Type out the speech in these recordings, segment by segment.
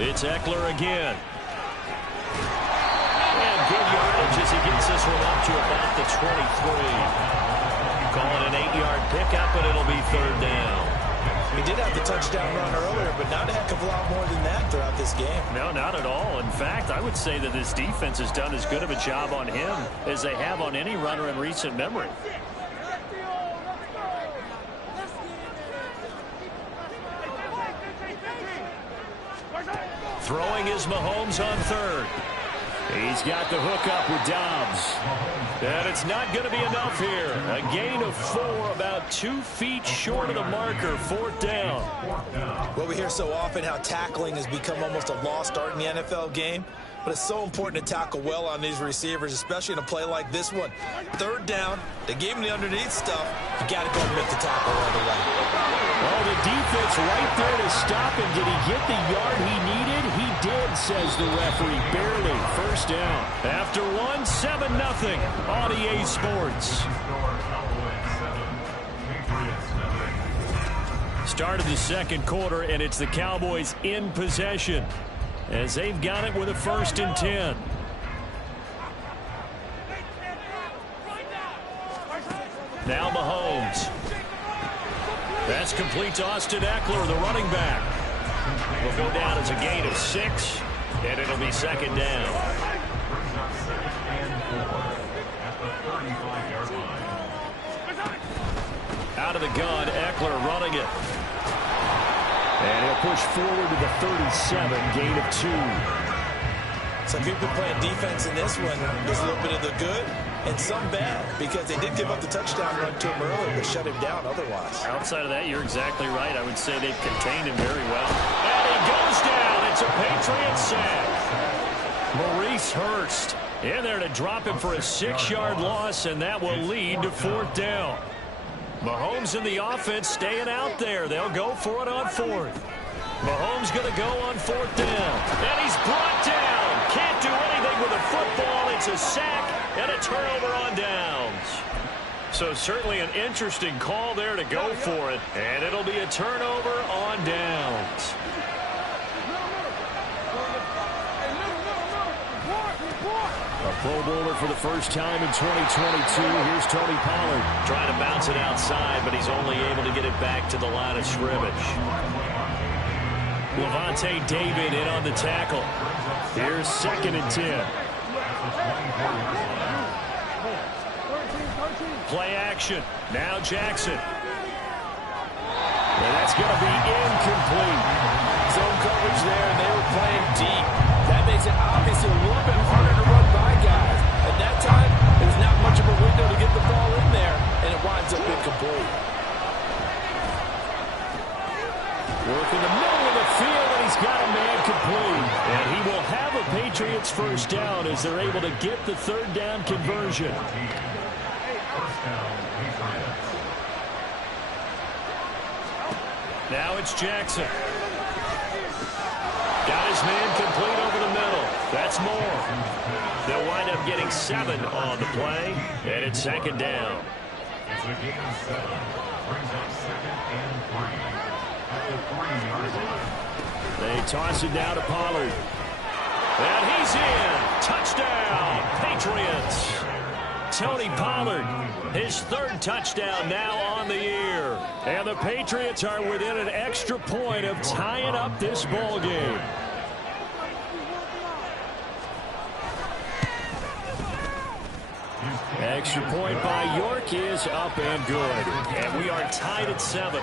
It's Eckler again. And good yardage as he gets this one up to about the 23. Call it an 8-yard pickup, and it'll be third down. He did have the touchdown run earlier, but not a heck of a lot more than that throughout this game. No, not at all. In fact, I would say that this defense has done as good of a job on him as they have on any runner in recent memory. Throwing is Mahomes on third. He's got the hook up with Dobbs. And it's not going to be enough here. A gain of 4, about 2 feet short of the marker, fourth down. Well, we hear so often how tackling has become almost a lost art in the NFL game. But it's so important to tackle well on these receivers, especially in a play like this one. Third down, they gave him the underneath stuff. You got to go and make the tackle right away. Oh, the defense right there to stop him. Did he get the yard he needed? He did, says the referee. Barely. First down. After 1, 7-0 on EA Sports. Start of the second quarter, and it's the Cowboys in possession as they've got it with a 1st and 10. Now Mahomes. That's complete to Austin Eckler, the running back. Will go down as a gain of 6, and it'll be second down. Out of the gun, Eckler running it. And he'll push forward to the 37, gain of 2. So if you've been playing defense in this one, there's a little bit of the good and some bad, because they did give up the touchdown run to him earlier, but shut him down otherwise. Outside of that, you're exactly right. I would say they've contained him very well. And he goes down. It's a Patriot sack. Maurice Hurst in there to drop him for a 6-yard loss, and that will lead to fourth down. Mahomes and the offense staying out there. They'll go for it on fourth. Mahomes going to go on fourth down. And he's brought down. Can't do anything with a football. It's a sack and a turnover on downs. So certainly an interesting call there to go for it. And it'll be a turnover on downs. A Pro Bowler for the first time in 2022. Here's Tony Pollard trying to bounce it outside, but he's only able to get it back to the line of scrimmage. Levante David in on the tackle. Here's 2nd and 10. Play action. Now Jackson. And that's going to be incomplete. Zone coverage there, and they were playing deep. That makes it obviously a little bit harder to run by guys. At that time, there's not much of a window to get the ball in there, and it winds up incomplete. Working the middle of the field, and he's got a man complete. And he will have a Patriots first down as they're able to get the third down conversion. Now it's Jackson. Got his man complete over the middle. That's more. They'll wind up getting 7 on the play, and it's second down. It's a gain of 7. Brings up 2nd and 3. They toss it down to Pollard. And he's in. Touchdown, Patriots. Tony Pollard, his 3rd touchdown now on the year. And the Patriots are within an extra point of tying up this ball game. Extra point by York is up and good. And we are tied at 7.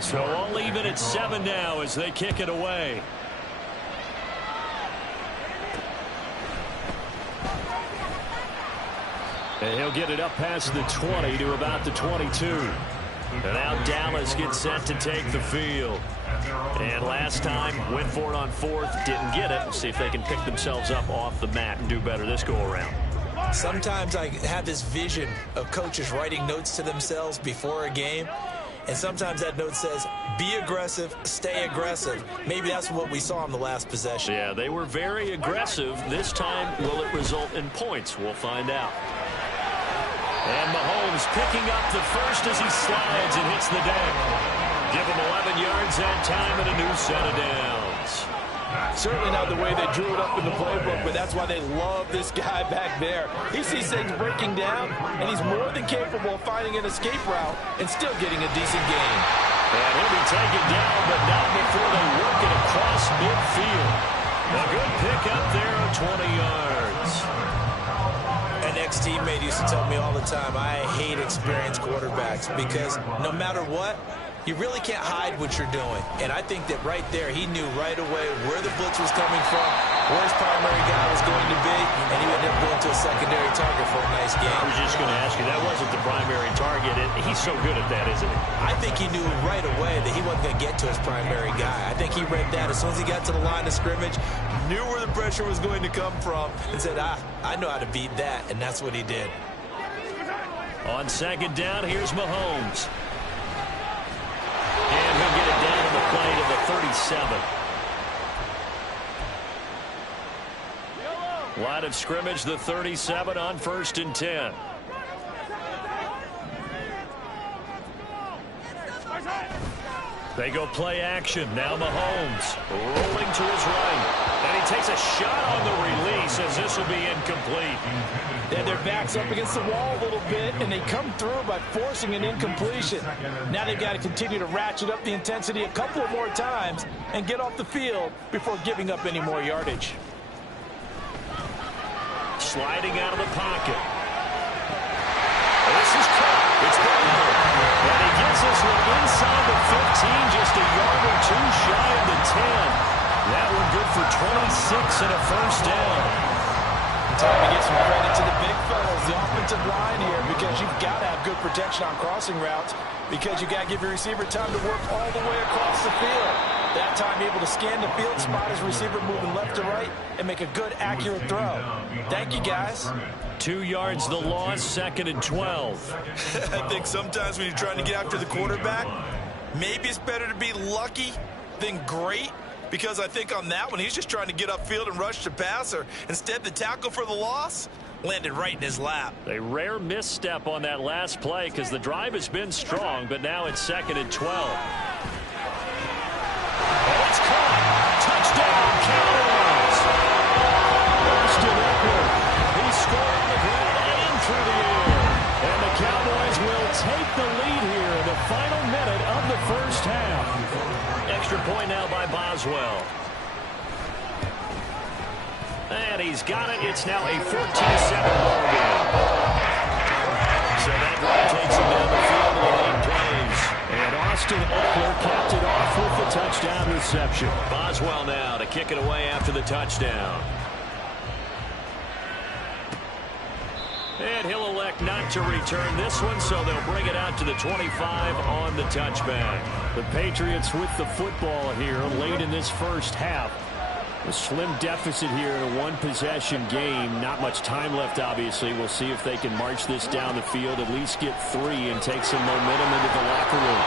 So all even at 7 now as they kick it away. And he'll get it up past the 20 to about the 22. And now Dallas gets set to take the field. And last time, went for it on 4th, didn't get it. We'll see if they can pick themselves up off the mat and do better this go-around. Sometimes I have this vision of coaches writing notes to themselves before a game. And sometimes that note says, be aggressive, stay aggressive. Maybe that's what we saw in the last possession. Yeah, they were very aggressive. This time, will it result in points? We'll find out. And Mahomes picking up the first as he slides and hits the deck. Give him 11 yards that time and a new set of downs. Certainly not the way they drew it up in the playbook, but that's why they love this guy back there. He sees things breaking down, and he's more than capable of finding an escape route and still getting a decent gain. And he'll be taken down, but not before they work it across midfield. A good pick up there of 20 yards. An ex-teammate used to tell me all the time, I hate experienced quarterbacks because no matter what, you really can't hide what you're doing. And I think that right there, he knew right away where the blitz was coming from, where his primary guy was going to be, and he ended up going to a secondary target for a nice game. I was just going to ask you, that wasn't the primary target. He's so good at that, isn't he? I think he knew right away that he wasn't going to get to his primary guy. I think he read that as soon as he got to the line of scrimmage, knew where the pressure was going to come from, and said, I know how to beat that, and that's what he did. On second down, here's Mahomes. And he'll get it down on the play to the 37. Line of scrimmage, the 37 on 1st and 10. They go play action. Now Mahomes rolling to his right. And he takes a shot on the release as this will be incomplete. Then their back's up against the wall a little bit, and they come through by forcing an incompletion. Now they've got to continue to ratchet up the intensity a couple of more times and get off the field before giving up any more yardage. Sliding out of the pocket. This is caught. It's Brown. And he gets this one inside the 15, just a yard or two shy of the 10. That one good for 26 and a first down. Time to give some credit to the big fellas, the offensive line here, because you've got to have good protection on crossing routes, because you've got to give your receiver time to work all the way across the field. That time able to scan the field, spot his receiver moving left to right, and make a good, accurate throw. Thank you, guys. 2 yards the loss, 2nd and 12. I think sometimes when you're trying to get after the quarterback, maybe it's better to be lucky than great. Because I think on that one, he's just trying to get upfield and rush the passer. Instead, the tackle for the loss landed right in his lap. A rare misstep on that last play because the drive has been strong, but now it's 2nd and 12. And it's caught. Touchdown, Cowboys. Austin Eckler. He scored on the ground and through the air. And the Cowboys will take the lead here in the final minute of the first half. Extra point now by Boswell. And he's got it. It's now a 14-7 ball game. So that drive takes him down the field to the 8 plays. And Austin Eckler capped it off with the touchdown reception. Boswell now to kick it away after the touchdown. And he'll elect not to return this one, so they'll bring it out to the 25 on the touchback. The Patriots with the football here late in this first half. A slim deficit here in a one-possession game. Not much time left, obviously. We'll see if they can march this down the field, at least get 3 and take some momentum into the locker room.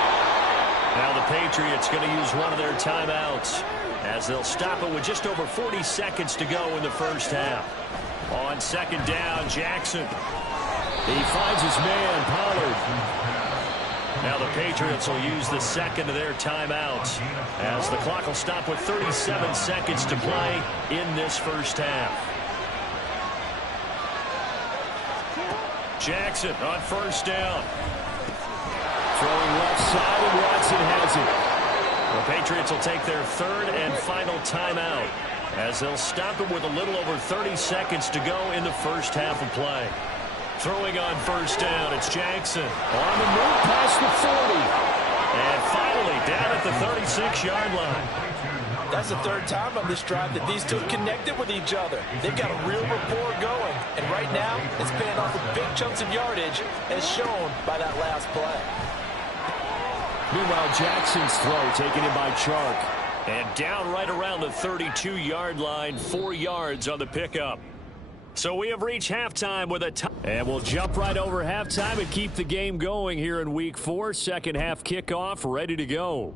Now the Patriots going to use one of their timeouts as they'll stop it with just over 40 seconds to go in the first half. On second down, Jackson. He finds his man, Pollard. Now the Patriots will use the second of their timeouts as the clock will stop with 37 seconds to play in this first half. Jackson on first down. Throwing left side, and Watson has it. The Patriots will take their 3rd and final timeout as they'll stop it with a little over 30 seconds to go in the first half of play. Throwing on first down, it's Jackson. On the move past the 40. And finally down at the 36-yard line. That's the 3rd time on this drive that these two connected with each other. They've got a real rapport going. And right now, it's paying off with big chunks of yardage as shown by that last play. Meanwhile, Jackson's throw taken in by Chark. And down right around the 32-yard line, 4 yards on the pickup. So we have reached halftime with a tie. And we'll jump right over halftime and keep the game going here in Week 4. Second half kickoff, ready to go.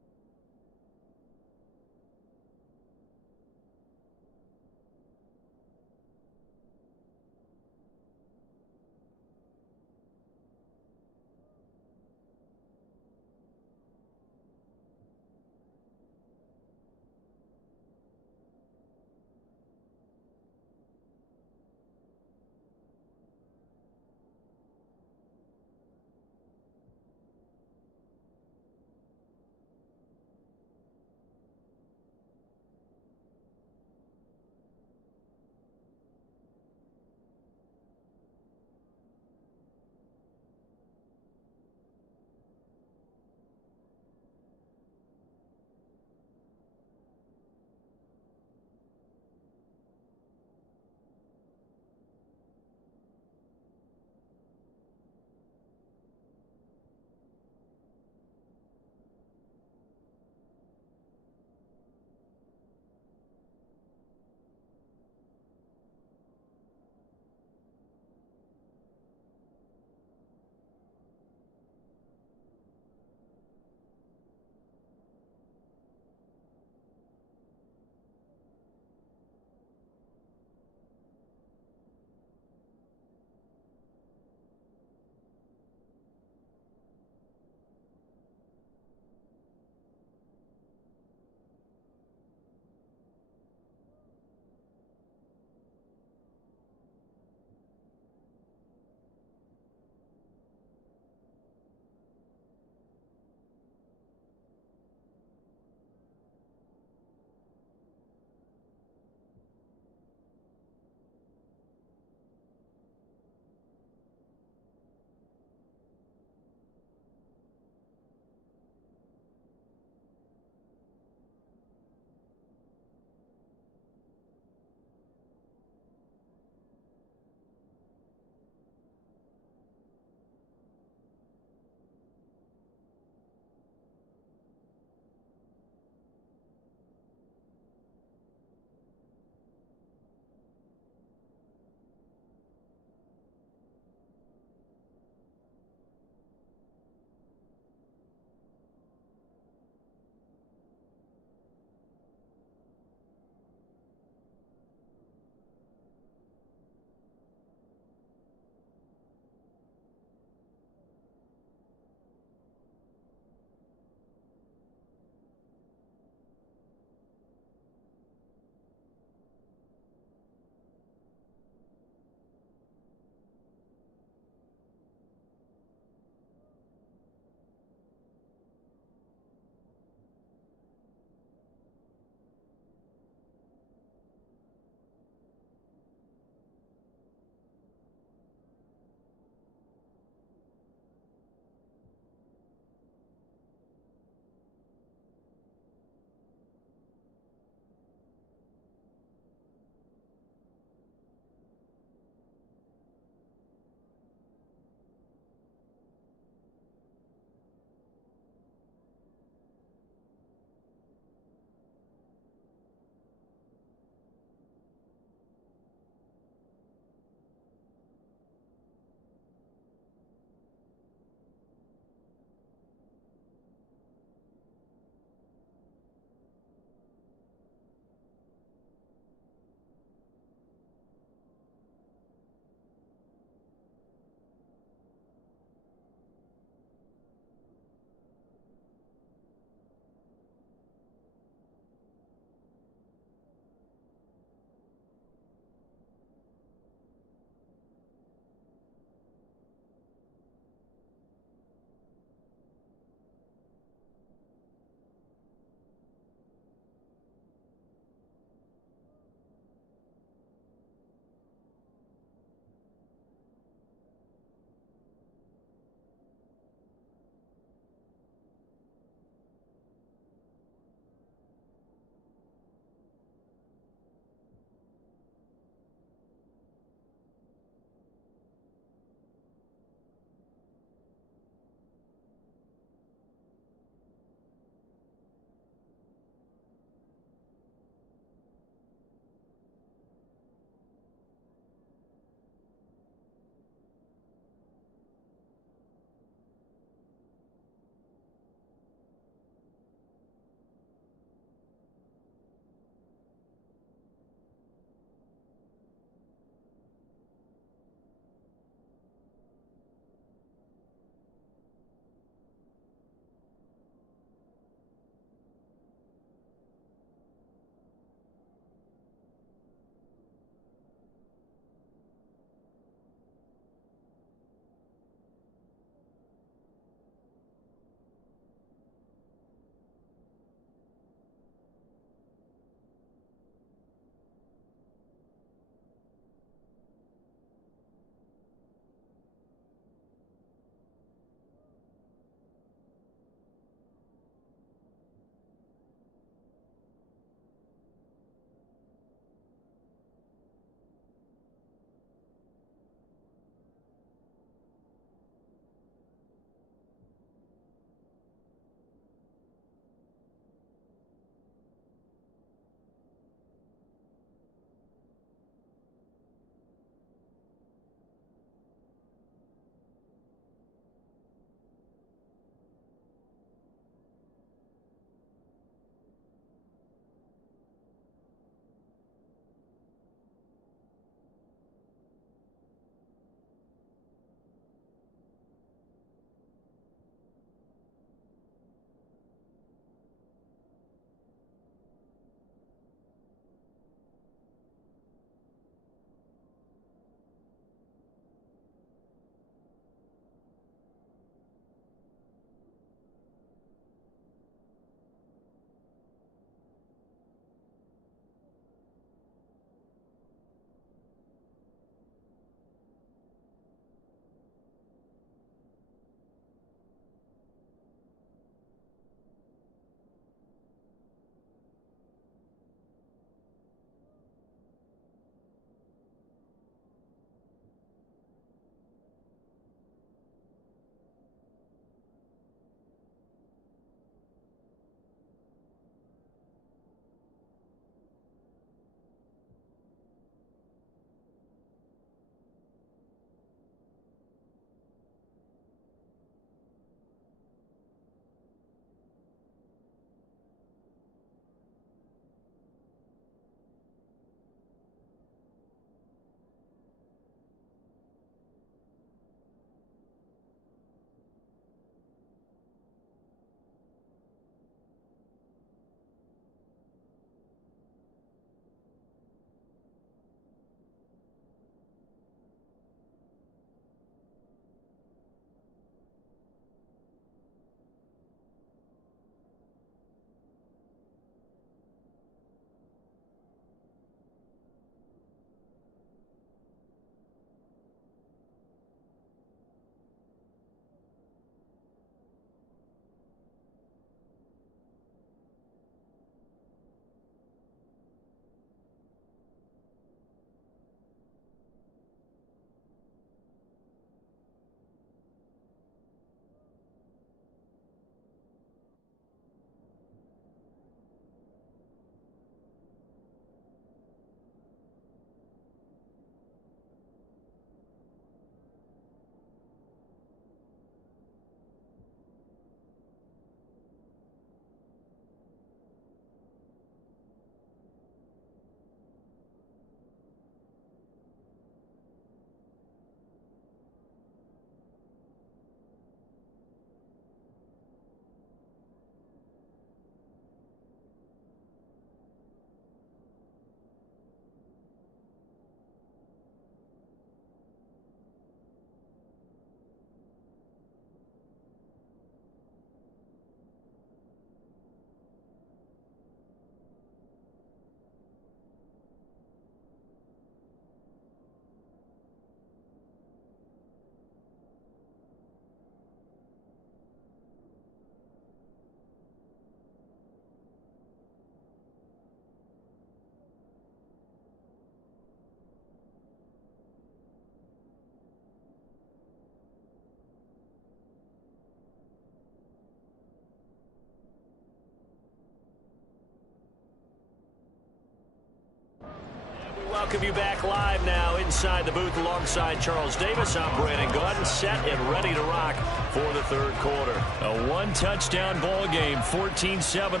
welcome you back live now inside the booth alongside Charles Davis. I'm Brandon Gordon, set and ready to rock for the third quarter. A one-touchdown ball game, 14-7.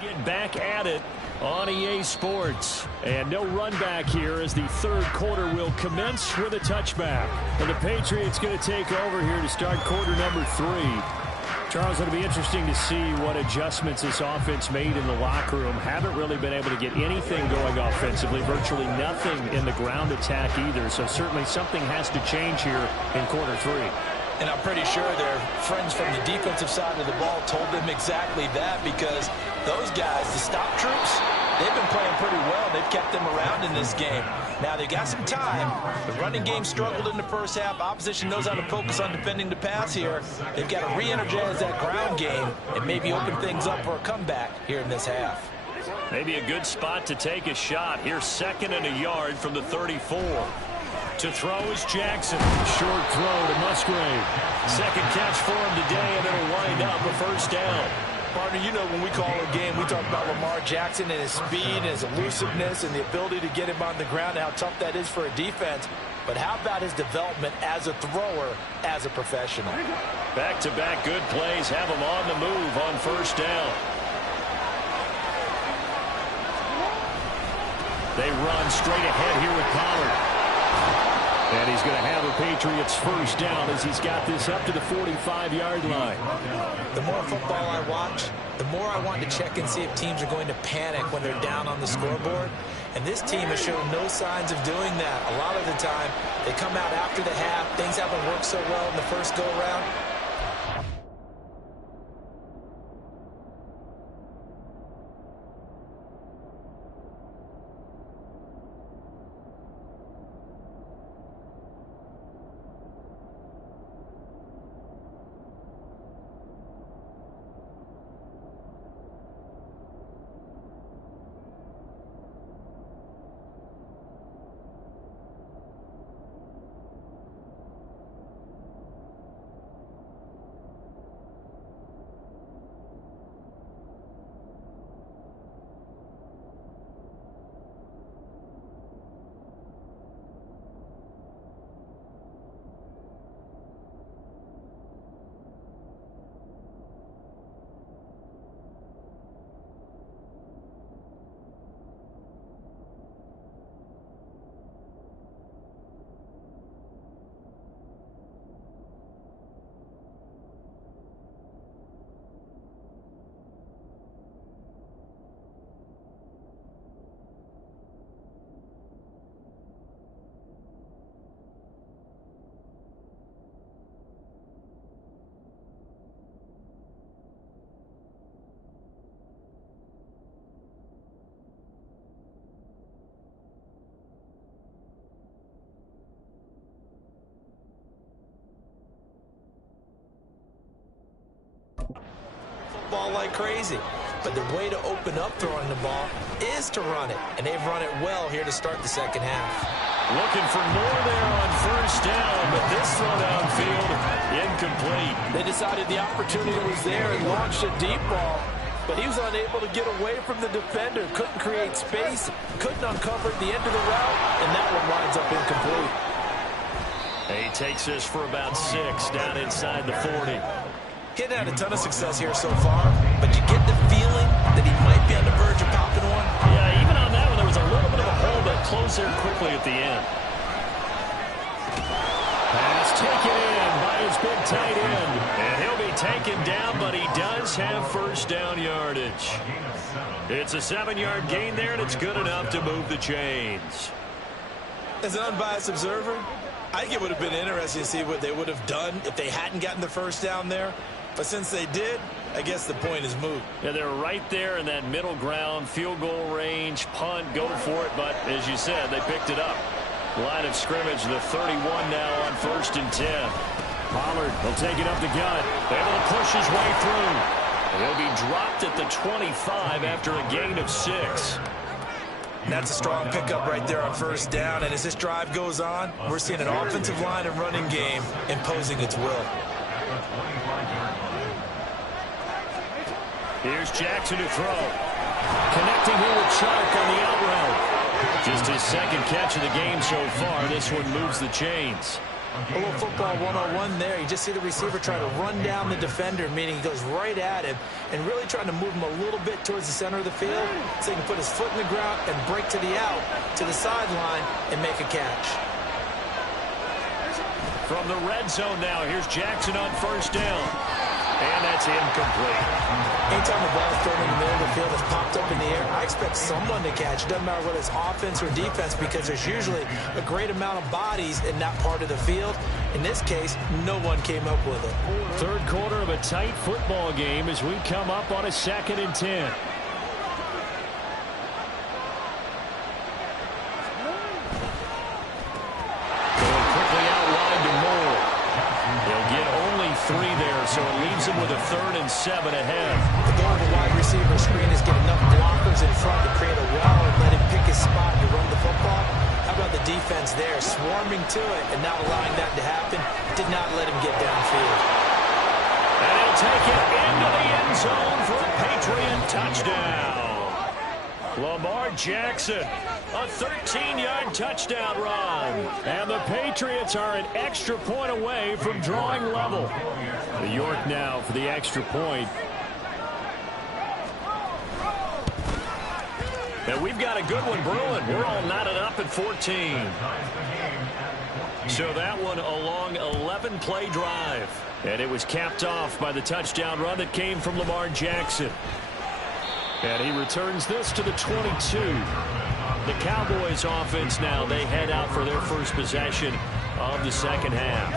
Get back at it on EA Sports. And no run back here as the third quarter will commence with a touchback. And the Patriots going to take over here to start quarter number 3. Charles, it'll be interesting to see what adjustments this offense made in the locker room. Haven't really been able to get anything going offensively. Virtually nothing in the ground attack either. So certainly something has to change here in quarter 3. And I'm pretty sure their friends from the defensive side of the ball told them exactly that, because those guys, the stop troops, they've been playing pretty well. They've kept them around in this game. Now, they've got some time. The running game struggled in the first half. Opposition knows how to focus on defending the pass here. They've got to re-energize that ground game and maybe open things up for a comeback here in this half. Maybe a good spot to take a shot. Here's 2nd and a yard from the 34. To throw is Jackson. Short throw to Musgrave. Second catch for him today, and it'll wind up a first down. Partner, you know when we call a game, we talk about Lamar Jackson and his speed and his elusiveness and the ability to get him on the ground and how tough that is for a defense. But how about his development as a thrower, as a professional? Back-to-back good plays have him on the move on first down. They run straight ahead here with Pollard. And he's going to have a Patriots first down as he's got this up to the 45-yard line. The more football I watch, the more I want to check and see if teams are going to panic when they're down on the scoreboard. And this team has shown no signs of doing that. A lot of the time, they come out after the half. Things haven't worked so well in the first go-around. Ball like crazy, but the way to open up throwing the ball is to run it, and they've run it well here to start the second half. Looking for more there on first down, but this throw downfield incomplete. They decided the opportunity was there and launched a deep ball, but he was unable to get away from the defender, couldn't create space, couldn't uncover the end of the route, and that one winds up incomplete. He takes this for about 6 down inside the 40. He hadn't had a ton of success here so far, but you get the feeling that he might be on the verge of popping one. Yeah, even on that one, there was a little bit of a hole, but closed there quickly at the end. Pass taken in by his big tight end. And he'll be taken down, but he does have first down yardage. It's a 7-yard gain there, and it's good enough to move the chains. As an unbiased observer, I think it would have been interesting to see what they would have done if they hadn't gotten the first down there. But since they did, I guess the point is moot. Yeah, they're right there in that middle ground, field goal range, punt, go for it. But as you said, they picked it up. Line of scrimmage, the 31 now on 1st and 10. Pollard will take it up the gut. Able to push his way through. He'll be dropped at the 25 after a gain of 6. That's a strong pickup right there on 1st down. And as this drive goes on, we're seeing an offensive line and running game imposing its will. Here's Jackson to throw. Connecting here with Chark on the out route. Just his second catch of the game so far. This one moves the chains. A little football 101 there. You just see the receiver try to run down the defender, meaning he goes right at him and really trying to move him a little bit towards the center of the field so he can put his foot in the ground and break to the out, to the sideline, and make a catch. From the red zone now, here's Jackson on 1st down. And that's incomplete. Anytime the ball is thrown in the middle of the field that's popped up in the air, I expect someone to catch. It doesn't matter whether it's offense or defense because there's usually a great amount of bodies in that part of the field. In this case, no one came up with it. Third quarter of a tight football game as we come up on a 2nd and 10. Going quickly out wide to Moore. They'll get only 3 there, so it leaves them with a 3rd and 7 ahead. The goal of a wide receiver screen is get enough blockers in front to create a wall and let him pick his spot to run the football. How about the defense there, swarming to it and not allowing that to happen? Did not let him get downfield. And he'll take it into the end zone for a Patriot touchdown. Lamar Jackson, a 13-yard touchdown run. And the Patriots are an extra point away from drawing level. New York now for the extra point. And we've got a good one brewing. We're all knotted up at 14. So that one a long 11-play drive. And it was capped off by the touchdown run that came from Lamar Jackson. And he returns this to the 22. The Cowboys offense now, they head out for their first possession of the second half.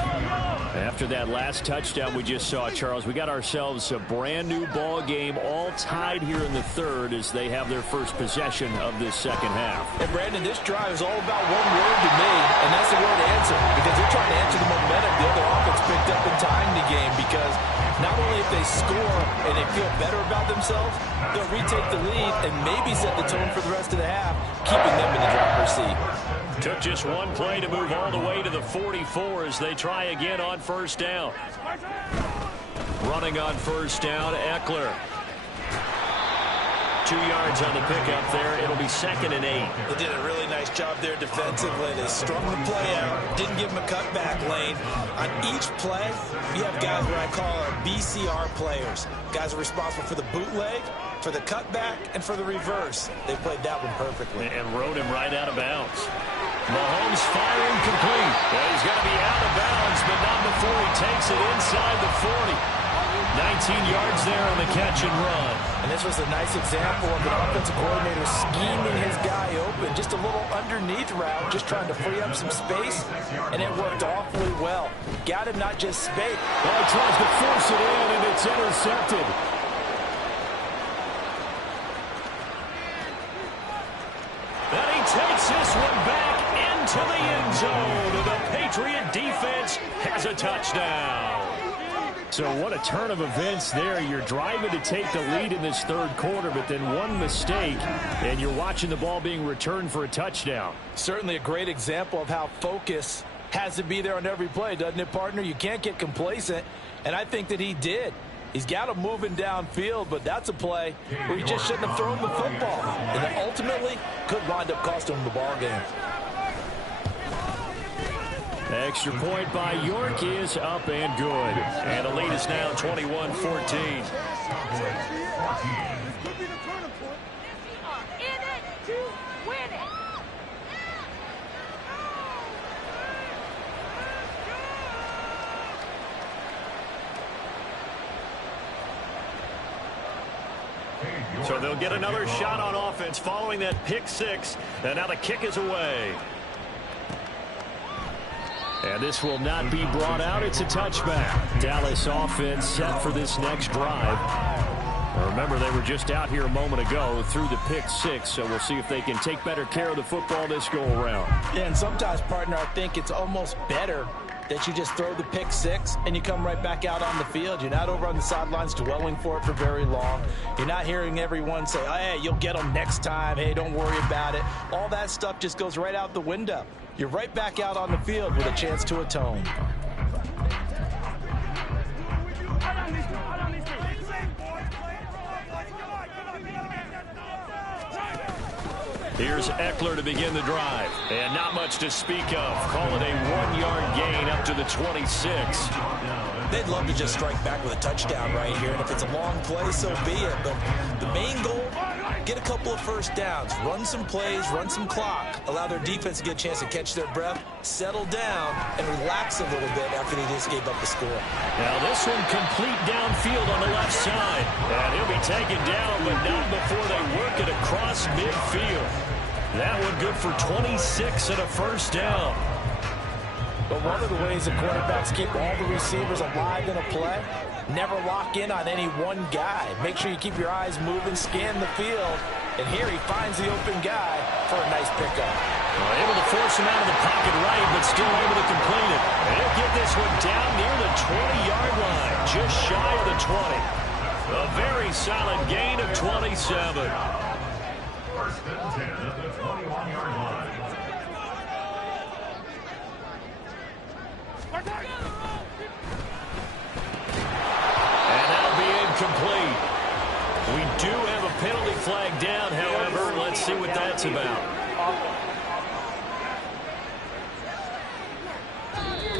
After that last touchdown we just saw, Charles, we got ourselves a brand new ball game, all tied here in the third as they have their first possession of this second half. And Brandon, this drive is all about one word to me, and that's the word answer, because they're trying to answer the momentum the other offense picked up in tying the game, because not only if they score and they feel better about themselves, they'll retake the lead and maybe set the tone for the rest of the half, keeping them in the driver's seat. Took just one play to move all the way to the 44 as they try again on 1st down. Running on 1st down, Eckler. 2 yards on the pickup there. It'll be 2nd and 8. They did a really nice job there defensively. They strung the play out, didn't give them a cutback lane. On each play, you have guys what I call our BCR players. Guys are responsible for the bootleg, for the cutback, and for the reverse. They played that one perfectly. And rode him right out of bounds. Mahomes firing complete. Well, he's going to be out of bounds, but not before he takes it inside the 40. 19 yards there on the catch and run. And this was a nice example of an offensive coordinator scheming his guy open. Just a little underneath route, just trying to free up some space, and it worked awfully well. Got him not just space. Well, he tries to force it in, and it's intercepted. And he takes this one back into the end zone. The Patriot defense has a touchdown. So what a turn of events there. You're driving to take the lead in this third quarter, but then one mistake, and you're watching the ball being returned for a touchdown. Certainly a great example of how focus has to be there on every play, doesn't it, partner? You can't get complacent, and I think that he did. He's got him moving downfield, but that's a play where he just shouldn't have thrown the football. And then ultimately could wind up costing him the ball game. Extra point by York is up and good. And the lead is now 21-14. So they'll get another shot on offense following that pick six. And now the kick is away. And this will not be brought out. It's a touchback. Dallas offense set for this next drive. Remember, they were just out here a moment ago through the pick six, so we'll see if they can take better care of the football this go-around. Yeah, and sometimes, partner, I think it's almost better that you just throw the pick six and you come right back out on the field. You're not over on the sidelines dwelling for it for very long. You're not hearing everyone say, hey, you'll get them next time. Hey, don't worry about it. All that stuff just goes right out the window. You're right back out on the field with a chance to atone. Here's Eckler to begin the drive. And not much to speak of. Call it a 1-yard gain up to the 26. They'd love to just strike back with a touchdown right here. And if it's a long play, so be it. But the main goal, get a couple of first downs. Run some plays, run some clock. Allow their defense to get a chance to catch their breath, settle down, and relax a little bit after they just gave up the score. Now this one complete downfield on the left side. And he'll be taken down, but not before they work it across midfield. That one good for 26 and a first down. But one of the ways the quarterbacks keep all the receivers alive in a play, never lock in on any one guy. Make sure you keep your eyes moving, scan the field. And here he finds the open guy for a nice pickup. Well, able to force him out of the pocket right, but still able to complete it. And he'll get this one down near the 20-yard line, just shy of the 20. A very solid gain of 27. First and 10 at the 21-yard line. And that'll be incomplete. We do have a penalty flag down, however. Let's see what that's about.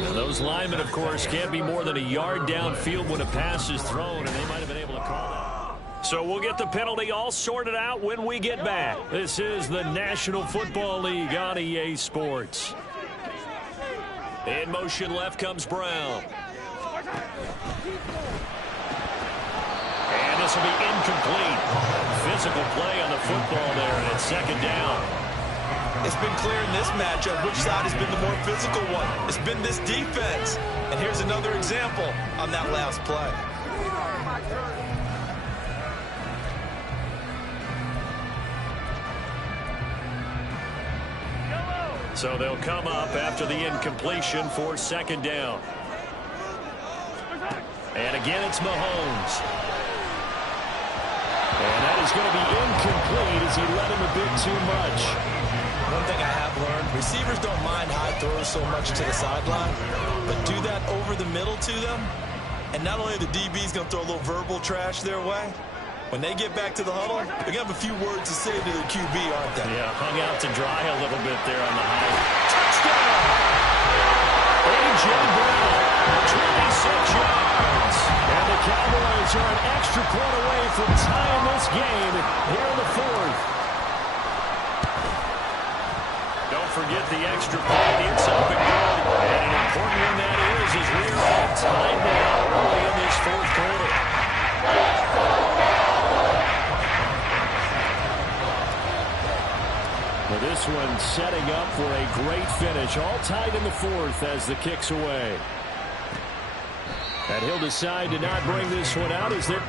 Now, those linemen, of course, can't be more than a yard downfield when a pass is thrown, and they might have been able to call that. So we'll get the penalty all sorted out when we get back. This is the National Football League on EA Sports. In motion left comes Brown. And this will be incomplete. Physical play on the football there, and it's second down. It's been clear in this matchup which side has been the more physical one. It's been this defense. And here's another example on that last play. So they'll come up after the incompletion for second down. And again, it's Mahomes. And that is going to be incomplete as he led him a bit too much. One thing I have learned, receivers don't mind high throws so much to the sideline, but do that over the middle to them, and not only are the DBs going to throw a little verbal trash their way, when they get back to the huddle, they're going to have a few words to say to their QB, aren't they? Yeah, hung out to dry a little bit there on the high. Touchdown! A.J. Brown, 26 yards. And the Cowboys are an extra point away from tying this game here in the fourth. Don't forget the extra point. It's up and good. And an important one that is as we are all tied now early in this fourth quarter. Well, this one setting up for a great finish. All tied in the fourth as the kick's away. And he'll decide to not bring this one out as they're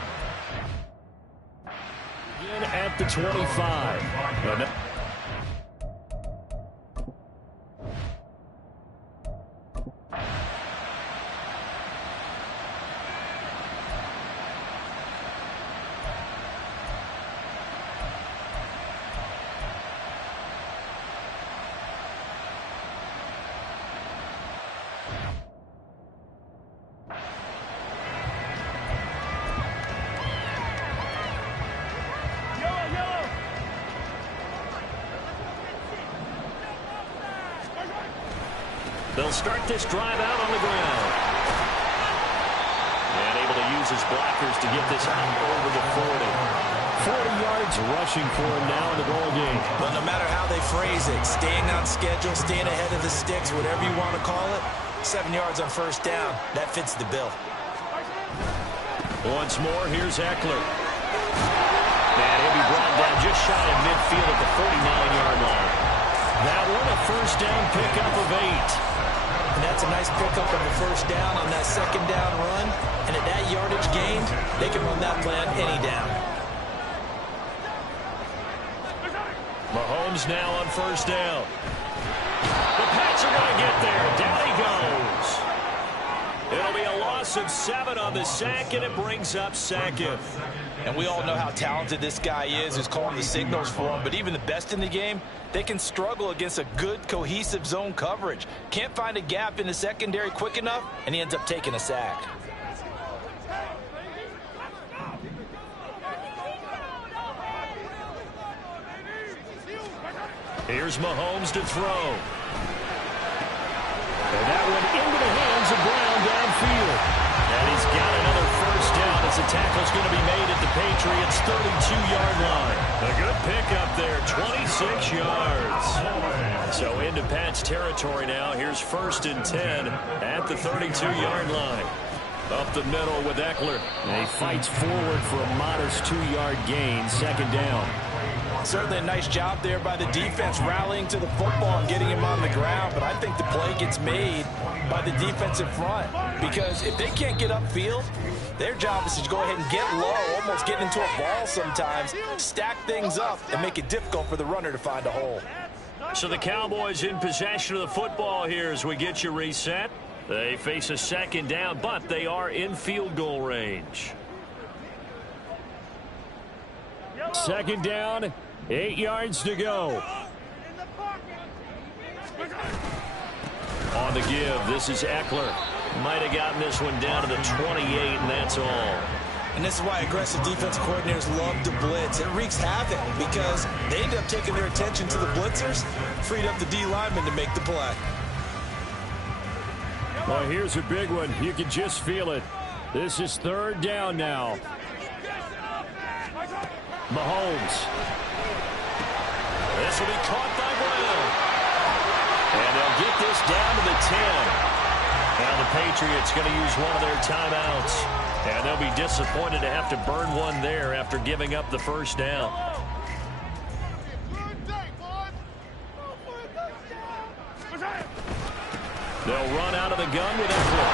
in at the 25. They'll start this drive out on the ground. And able to use his blockers to get this out over the 40. 40 yards rushing for him now in the ball game. But no matter how they phrase it, staying on schedule, staying ahead of the sticks, whatever you want to call it, 7 yards on first down, that fits the bill. Once more, here's Eckler. And he'll be brought down just shy of midfield at the 49-yard line. That one a first down pickup of 8. And that's a nice pickup of a first down on that second down run. And at that yardage gain, they can run that play on any down. Mahomes now on first down. The Pats are going to get there. Down he goes. It'll be a loss of 7 on the sack, and it brings up second. And we all know how talented this guy is who's calling the signals for him. But even the best in the game, they can struggle against a good, cohesive zone coverage. Can't find a gap in the secondary quick enough, and he ends up taking a sack. Here's Mahomes to throw. And that one into the hands of Brown downfield. And he's got another first down as the tackle's going to be made at the Patriots' 32-yard line. A good pickup there, 26 yards. So into Pat's territory now. Here's 1st and 10 at the 32-yard line. Up the middle with Eckler. And he fights forward for a modest 2-yard gain, 2nd down. Certainly a nice job there by the defense rallying to the football and getting him on the ground. But I think the play gets made by the defensive front. Because if they can't get upfield, their job is to go ahead and get low, almost get into a ball sometimes, stack things up, and make it difficult for the runner to find a hole. So the Cowboys in possession of the football here as we get you reset. They face a 2nd down, but they are in field goal range. 2nd down, 8 yards to go. On the give, this is Eckler. Might have gotten this one down to the 28, and that's all. And this is why aggressive defense coordinators love to blitz. It wreaks havoc because they end up taking their attention to the blitzers, freed up the D lineman to make the play. Well, here's a big one. You can just feel it. This is 3rd down now. Mahomes. This will be caught by Brown. And they'll get this down to the 10. Now the Patriots going to use one of their timeouts. And they'll be disappointed to have to burn one there after giving up the first down. They'll run out of the gun with Eckler.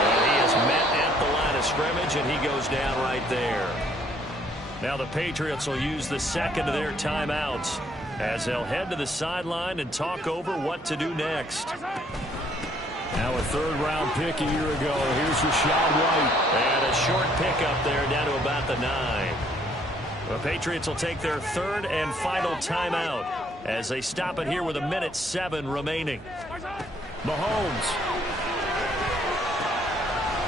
And he is met at the line of scrimmage, and he goes down right there. Now the Patriots will use the 2nd of their timeouts as they'll head to the sideline and talk over what to do next. Now a 3rd-round pick a year ago. Here's Rashad White. And a short pickup there down to about the 9. The Patriots will take their 3rd and final timeout as they stop it here with 1:07 remaining. Mahomes.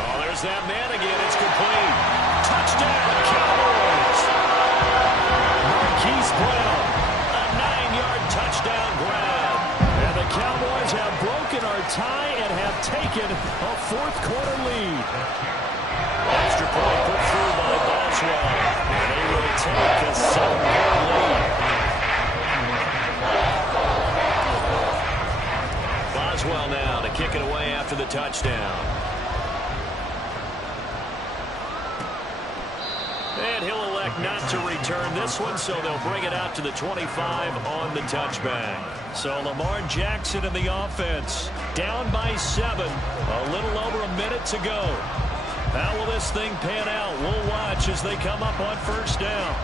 Oh, there's that man again. It's complete. Touchdown, Cowboys. Marquise Brown, a 9-yard touchdown grab. And the Cowboys have broken our tie and have taken a 4th-quarter lead. Extra point put through by Boswell. And they will take a 7-point lead. Boswell now to kick it away after the touchdown. And he'll elect not to return this one, so they'll bring it out to the 25 on the touchback. So Lamar Jackson in the offense, down by 7, a little over a minute to go. How will this thing pan out? We'll watch as they come up on first down.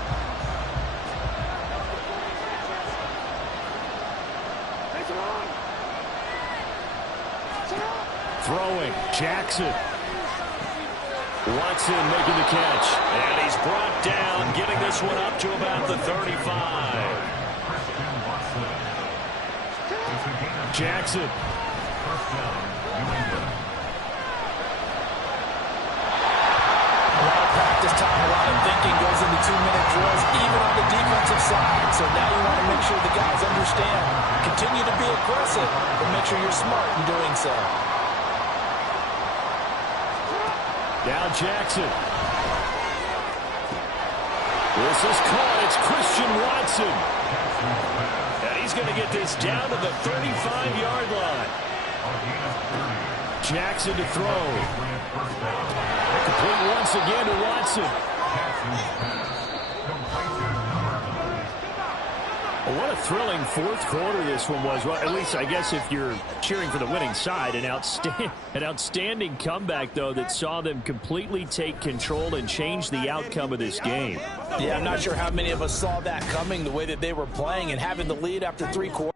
Throwing, Jackson. Watson making the catch. And he's brought down, getting this one up to about the 35. Jackson. A lot of practice time, a lot of thinking goes into 2-minute drills, even on the defensive side. So now you want to make sure the guys understand. Continue to be aggressive, but make sure you're smart in doing so. Down Jackson. This is caught. It's Christian Watson. And he's going to get this down to the 35-yard line. Jackson to throw. Complete once again to Watson. what a thrilling fourth quarter this one was. Well, at least I guess if you're cheering for the winning side. An outstanding comeback, though, that saw them completely take control and change the outcome of this game. Yeah, I'm not sure how many of us saw that coming, the way that they were playing and having the lead after 3 quarters.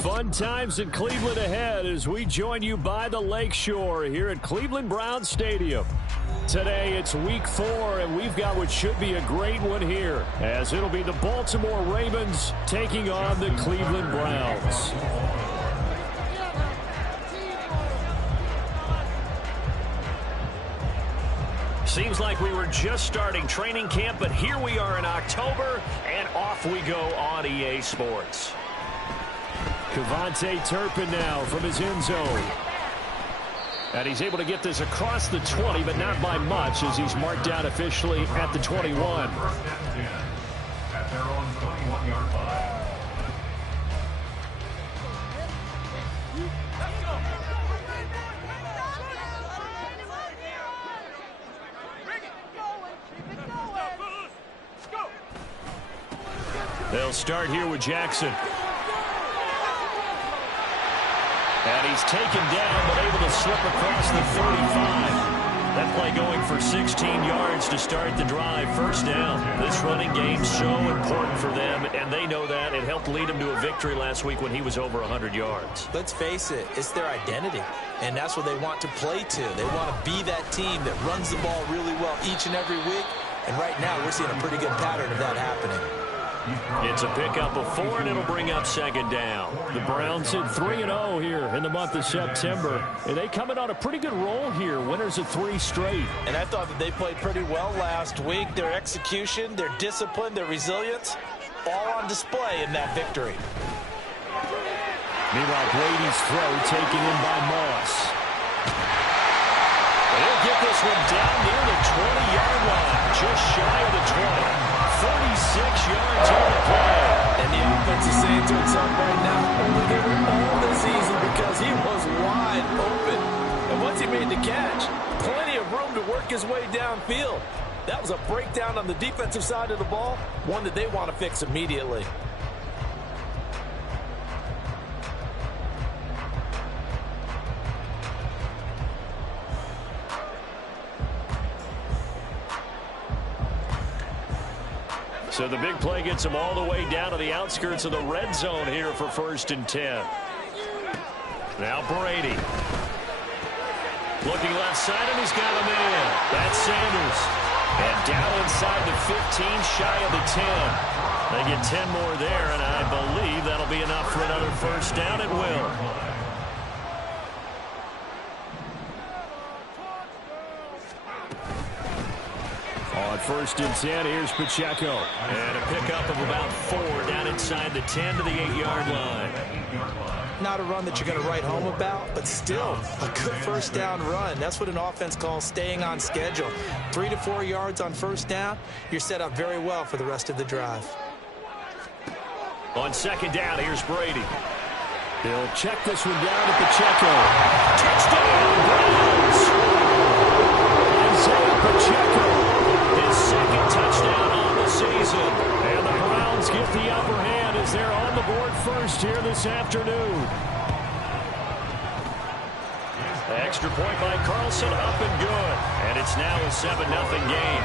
Fun times in Cleveland ahead as we join you by the Lakeshore here at Cleveland Browns Stadium. Today it's week 4, and we've got what should be a great one here, as it'll be the Baltimore Ravens taking on the Cleveland Browns. Seems like we were just starting training camp, but here we are in October, and off we go on EA Sports. Kevontae Turpin now from his end zone. And he's able to get this across the 20, but not by much, as he's marked down officially at the 21. At their own 21-yard line. They'll start here with Jackson. And he's taken down, but able to slip across the 35. That play going for 16 yards to start the drive. First down. This running game's so important for them, and they know that. It helped lead them to a victory last week when he was over 100 yards. Let's face it, it's their identity, and that's what they want to play to. They want to be that team that runs the ball really well each and every week, and right now we're seeing a pretty good pattern of that happening. It's a pickup of 4, and it'll bring up second down. The Browns hit 3-0 here in the month of September, and they come in on a pretty good roll here, winners of 3 straight. And I thought that they played pretty well last week. Their execution, their discipline, their resilience, all on display in that victory. Meanwhile, Brady's throw taken in by Moss. They'll get this one down near the 20-yard line, just shy of the 20. 46 yards on the play. And the offense is saying to itself right now, only give him all this season because he was wide open. And once he made the catch, plenty of room to work his way downfield. That was a breakdown on the defensive side of the ball, one that they want to fix immediately. So the big play gets him all the way down to the outskirts of the red zone here for 1st and 10. Now Brady. Looking left side, and he's got a man. That's Sanders. And down inside the 15, shy of the 10. They get 10 more there, and I believe that'll be enough for another first down. It will. first and 10, here's Pacheco. And a pickup of about 4 down inside the 10 to the 8-yard line. Not a run that you're going to write home about, but still a good first down run. That's what an offense calls staying on schedule. 3 to 4 yards on first down, you're set up very well for the rest of the drive. On second down, here's Brady. He'll check this one down to Pacheco. Touchdown, Browns! Isaiah Pacheco, his second touchdown on the season. And the Browns get the upper hand as they're on the board first here this afternoon. Extra point by Carlson, up and good. And it's now a 7-0 game.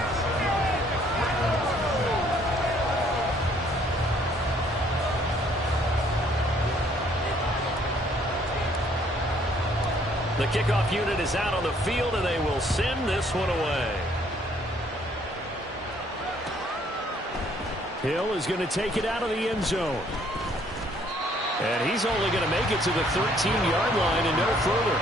The kickoff unit is out on the field, and they will send this one away. Hill is going to take it out of the end zone. And he's only going to make it to the 13-yard line and no further.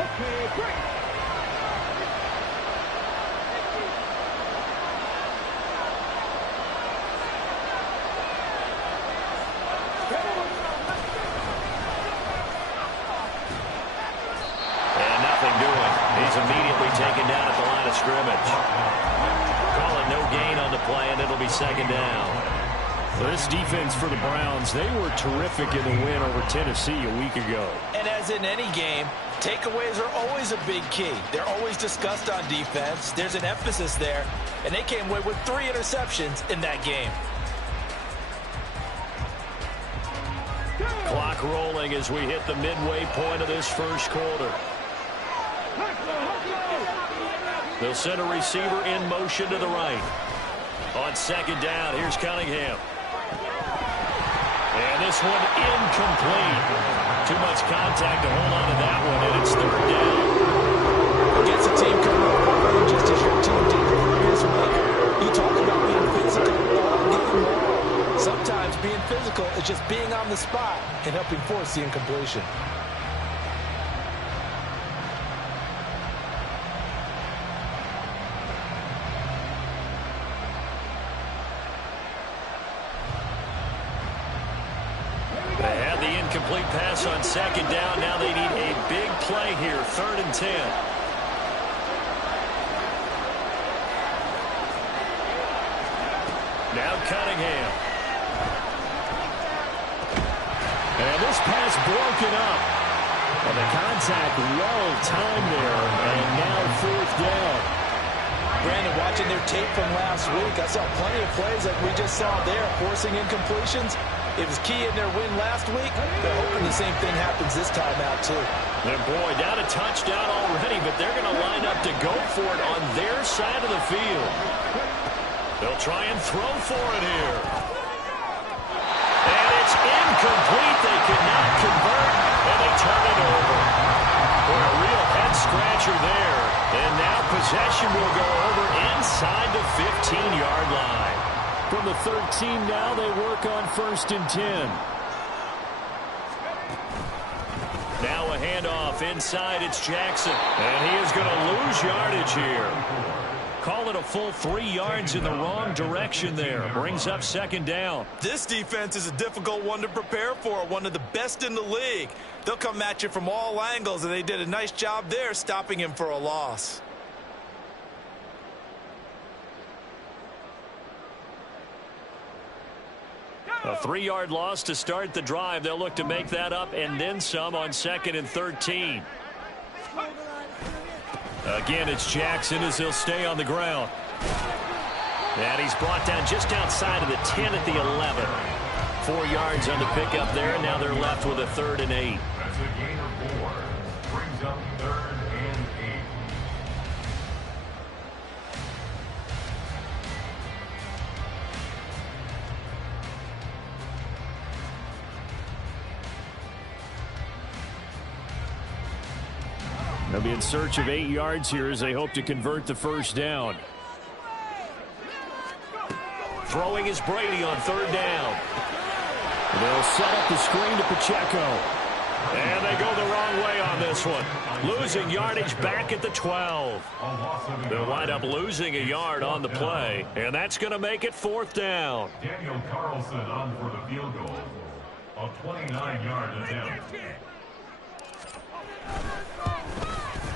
Okay, great. He's immediately taken down at the line of scrimmage. Call it no gain on the play, and it'll be second down. This defense for the Browns, they were terrific in the win over Tennessee a week ago. And as in any game, takeaways are always a big key. They're always discussed on defense. There's an emphasis there, and they came away with 3 interceptions in that game. Clock rolling as we hit the midway point of this first quarter. They'll send a receiver in motion to the right. On second down, here's Cunningham. And this one incomplete. Too much contact to hold on to that one, and it's third down. Against a team coming up just as your team did the previous week. You talk about being physical all game long. Sometimes being physical is just being on the spot and helping force the incompletion. Complete pass on second down. Now they need a big play here. 3rd and 10. Now Cunningham. And this pass broken up. And the contact well timed there. And now 4th down. Brandon, watching their tape from last week, I saw plenty of plays like we just saw there, forcing incompletions. It was key in their win last week. They're hoping the same thing happens this time out, too. And boy, down a touchdown already, but they're going to line up to go for it on their side of the field. They'll try and throw for it here. And it's incomplete. They cannot convert, and they turn it over. Boy, a real head-scratcher there. And now possession will go over inside the 15-yard line. From the 13 now, they work on 1st and 10. Now a handoff inside. It's Jackson. And he is going to lose yardage here. Call it a full 3 yards in the wrong direction there. Brings up second down. This defense is a difficult one to prepare for. One of the best in the league. They'll come at you from all angles, and they did a nice job there stopping him for a loss. A 3-yard loss to start the drive. They'll look to make that up and then some on 2nd and 13. Again, it's Jackson as he'll stay on the ground. And he's brought down just outside of the 10 at the 11. 4 yards on the pickup there, and now they're left with a 3rd and 8. That's a gain of 4. Brings up 3rd and 8. They'll be in search of 8 yards here as they hope to convert the first down. Throwing is Brady on third down. They'll set up the screen to Pacheco. And they go the wrong way on this one. Losing yardage back at the 12. They'll wind up losing a yard on the play. And that's going to make it fourth down. Daniel Carlson on for the field goal. A 29-yard attempt.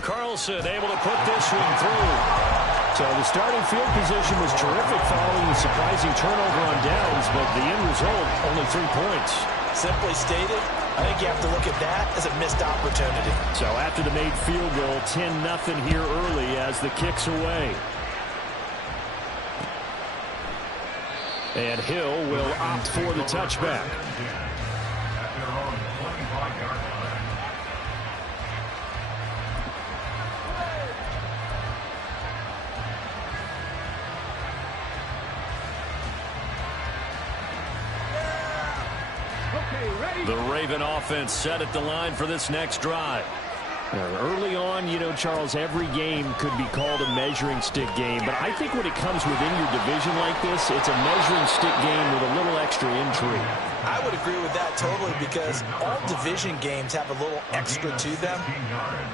Carlson able to put this one through. So the starting field position was terrific following the surprising turnover on downs, but the end result, only 3 points. Simply stated, I think you have to look at that as a missed opportunity. So after the made field goal, 10-0 here early as the kick's away. And Hill will opt for the touchback. At their own 25-yard line. The Raven offense set at the line for this next drive. Early on, you know, Charles, every game could be called a measuring stick game. But I think when it comes within your division like this, it's a measuring stick game with a little extra intrigue. I would agree with that totally because all division games have a little extra to them.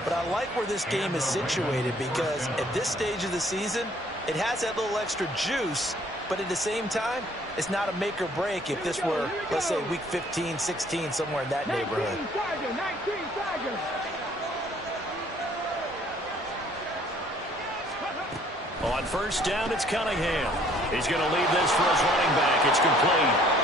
But I like where this game is situated because at this stage of the season, it has that little extra juice. But at the same time, it's not a make or break if this were, let's say, week 15, 16, somewhere in that neighborhood. 19 Tigers. On first down, it's Cunningham. He's going to leave this for his running back. It's complete.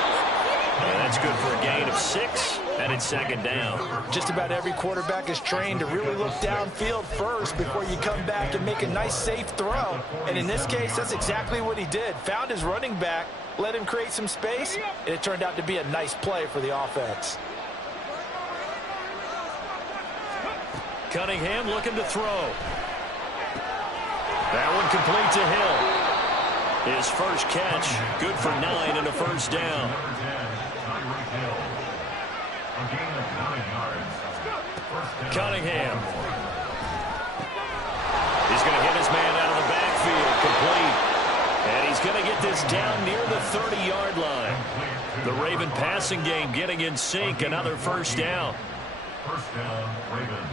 And that's good for a gain of 6, and it's second down. Just about every quarterback is trained to really look downfield first before you come back and make a nice, safe throw. And in this case, that's exactly what he did. Found his running back, let him create some space, and it turned out to be a nice play for the offense. Cunningham looking to throw. That one complete to Hill. His first catch, good for 9 and a first down. Cunningham. He's going to hit his man out of the backfield, complete. And he's going to get this down near the 30-yard line. The Raven passing game getting in sync, another first down. First down, Ravens.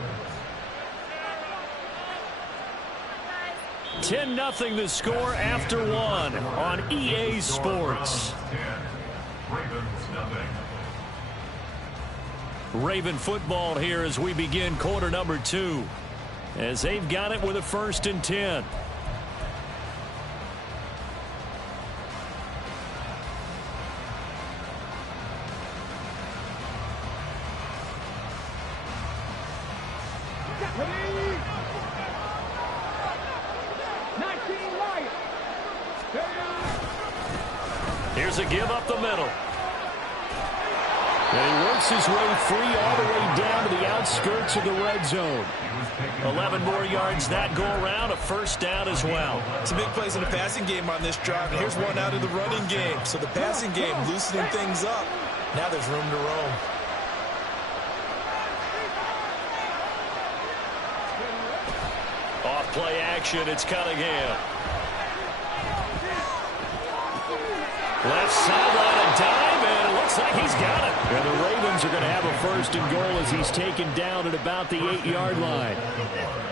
10-0 the score after 1 on EA Sports. Ravens nothing. Raven football here as we begin quarter number 2. As they've got it with a 1st and 10. Here's a give up the middle. And he works his way free all the way down to the outskirts of the red zone. 11 more yards that go around, a first down as well. Some big plays in the passing game on this drive, and here's one out of the running game. So the passing game loosening things up. Now there's room to roam. Off play action, it's Cunningham. Left sideline, a dive, and it looks like he's got it. And the Ravens are going to have a 1st and goal as he's taken down at about the 8-yard line.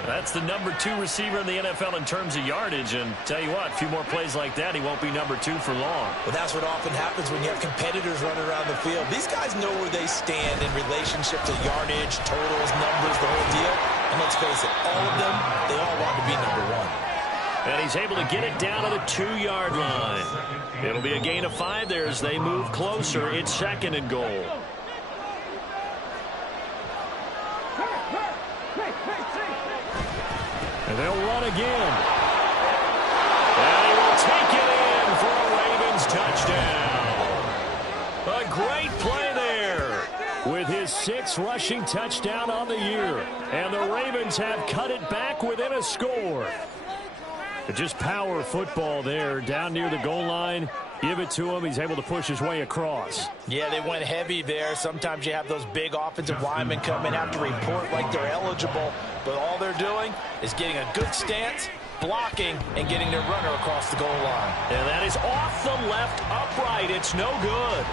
That's the number 2 receiver in the NFL in terms of yardage. And tell you what, a few more plays like that, he won't be number 2 for long. Well, that's what often happens when you have competitors running around the field. These guys know where they stand in relationship to yardage, totals, numbers, the whole deal. And let's face it, all of them, they all want to be number 1. And he's able to get it down to the 2-yard line. It'll be a gain of 5 there as they move closer. It's 2nd and goal. And they'll run again. And he will take it in for a Ravens touchdown. A great play there with his 6th rushing touchdown on the year. And the Ravens have cut it back within a score. Just power football there down near the goal line. Give it to him. He's able to push his way across. Yeah, they went heavy there. Sometimes you have those big offensive linemen come in, have to report like they're eligible. But all they're doing is getting a good stance blocking and getting their runner across the goal line. And that is off the left upright. It's no good.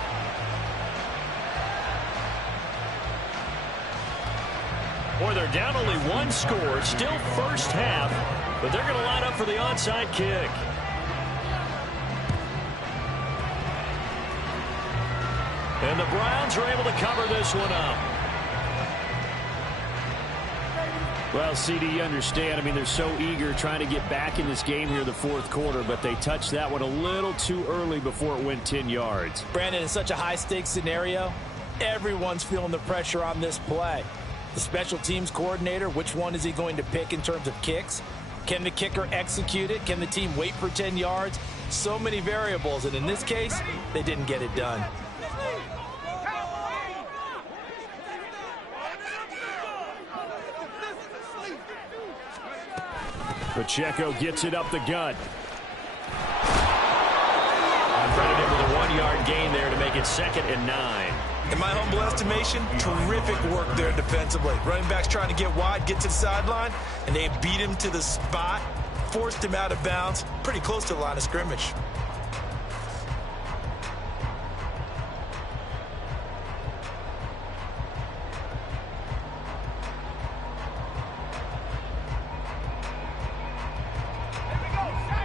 Boy, they're down only one score, still first half, but they're going to line up for the onside kick. And the Browns are able to cover this one up. Well, CD, you understand. I mean, they're so eager trying to get back in this game here in the fourth quarter, but they touched that one a little too early before it went 10 yards. Brandon, in such a high-stakes scenario, everyone's feeling the pressure on this play. The special teams coordinator, which one is he going to pick in terms of kicks? Can the kicker execute it? Can the team wait for 10 yards? So many variables, and in this case, they didn't get it done. Pacheco gets it up the gut. Credited with a 1-yard gain there to make it 2nd and 9. In my humble estimation, terrific work there defensively. Running back's trying to get wide, get to the sideline, and they beat him to the spot, forced him out of bounds, pretty close to the line of scrimmage.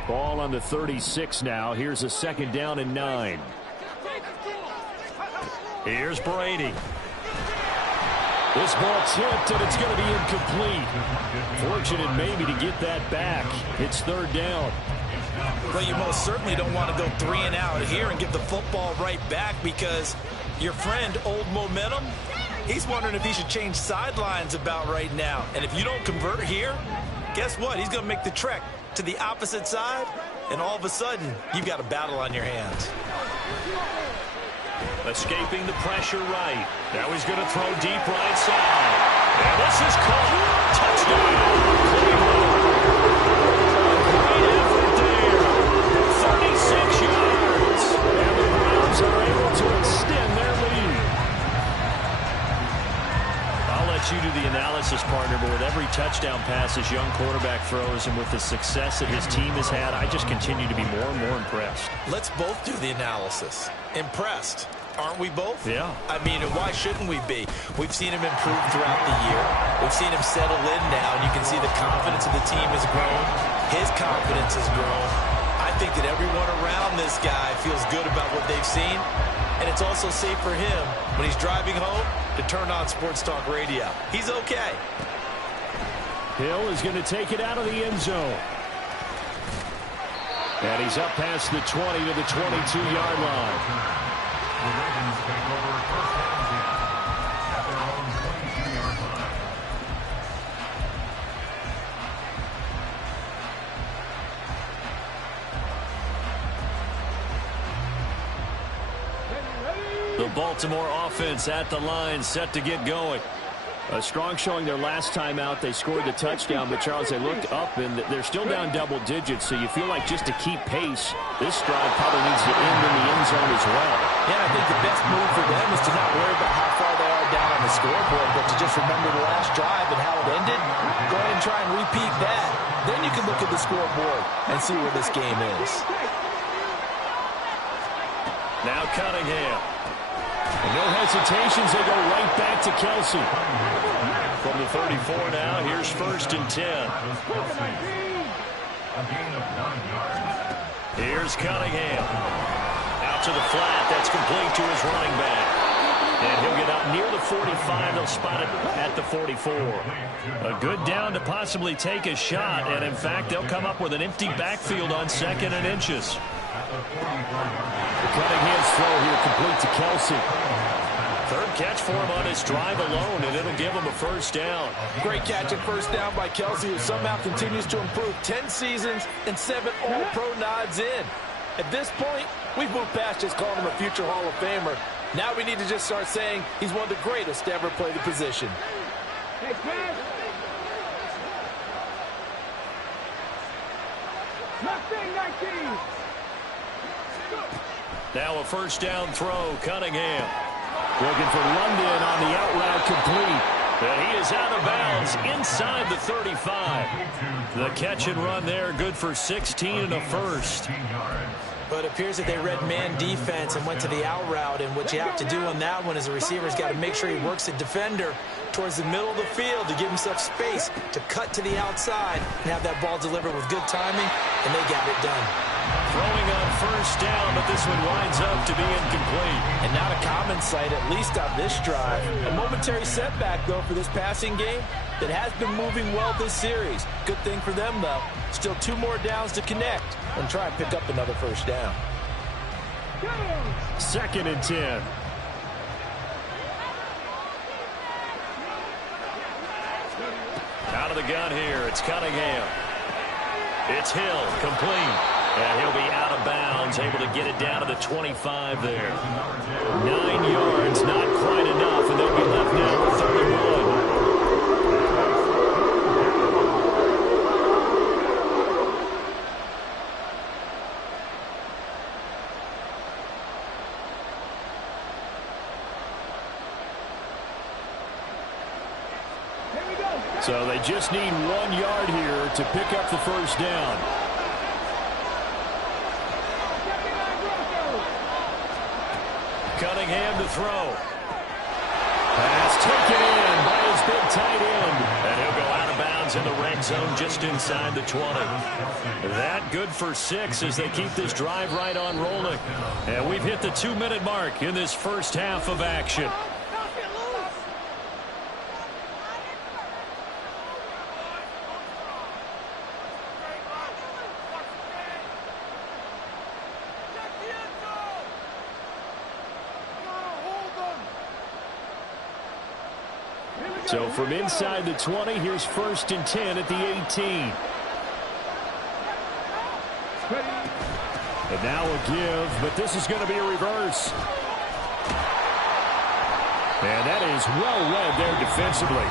Ball on the 36 now. Here's a 2nd down and 9. Here's Brady. This ball tipped, and it's going to be incomplete. Fortunate maybe to get that back. It's 3rd down. Well, you most certainly don't want to go 3 and out here and give the football right back, because your friend, Old Momentum, he's wondering if he should change sidelines about right now. And if you don't convert here, guess what? He's going to make the trek to the opposite side, and all of a sudden, you've got a battle on your hands. Escaping the pressure right. Now he's going to throw deep right side. And this is caught. Touchdown. Great effort there. 36 yards. And the Browns are able to extend their lead. I'll let you do the analysis, partner, but with every touchdown pass this young quarterback throws and with the success that his team has had, I just continue to be more and more impressed. Let's both do the analysis. Impressed. Aren't we both? Yeah. I mean, why shouldn't we be? We've seen him improve throughout the year. We've seen him settle in now, and you can see the confidence of the team has grown. His confidence has grown. I think that everyone around this guy feels good about what they've seen, and it's also safe for him when he's driving home to turn on Sports Talk Radio. He's okay. Hill is going to take it out of the end zone. And he's up past the 20 to the 22-yard line. The Ravens take over 1st down at their own 22-yard line. The Baltimore offense at the line, set to get going. A strong showing their last time out. They scored the touchdown, but Charles, they looked up, and they're still down double digits, so you feel like just to keep pace, this drive probably needs to end in the end zone as well. Yeah, I think the best move for them is to not worry about how far they are down on the scoreboard, but to just remember the last drive and how it ended. Go ahead and try and repeat that. Then you can look at the scoreboard and see where this game is. Now Cunningham. And no hesitations, they go right back to Kelsey. From the 34 now, here's 1st and 10. A gain of 1 yard. Here's Cunningham. Out to the flat. That's complete to his running back. And he'll get up near the 45. They'll spot it at the 44. A good down to possibly take a shot. And, in fact, they'll come up with an empty backfield on 2nd and inches. Cunningham's throw here complete to Kelsey. 3rd catch for him on his drive alone, and it'll give him a 1st down. Great catch and 1st down by Kelsey, who somehow continues to improve. 10 seasons and 7 All-Pro nods in. At this point, we've moved past just calling him a future Hall of Famer. Now we need to just start saying he's one of the greatest to ever play the position. Now a 1st down throw, Cunningham. Looking for London on the out route complete. And he is out of bounds inside the 35. The catch and run there, good for 16 and a first. But it appears that they read man defense and went to the out route. And what you have to do on that one is the receiver's got to make sure he works the defender towards the middle of the field to give himself space to cut to the outside and have that ball delivered with good timing, and they got it done. Throwing on first down, but this one winds up to be incomplete. And not a common sight, at least on this drive. A momentary setback, though, for this passing game that has been moving well this series. Good thing for them, though. Still 2 more downs to connect and try and pick up another first down. 2nd and 10. Out of the gun here, it's Cunningham. It's Hill, complete. And he'll be out of bounds, able to get it down to the 25 there. 9 yards, not quite enough, and they'll be left now with 31. So they just need 1 yard here to pick up the first down. Cunningham to throw. Pass taken in by his big tight end. And he'll go out of bounds in the red zone just inside the 20. That good for 6 as they keep this drive right on rolling. And we've hit the 2-minute mark in this first half of action. So from inside the 20, here's 1st and 10 at the 18. And now a give, but this is going to be a reverse. And that is well read there defensively.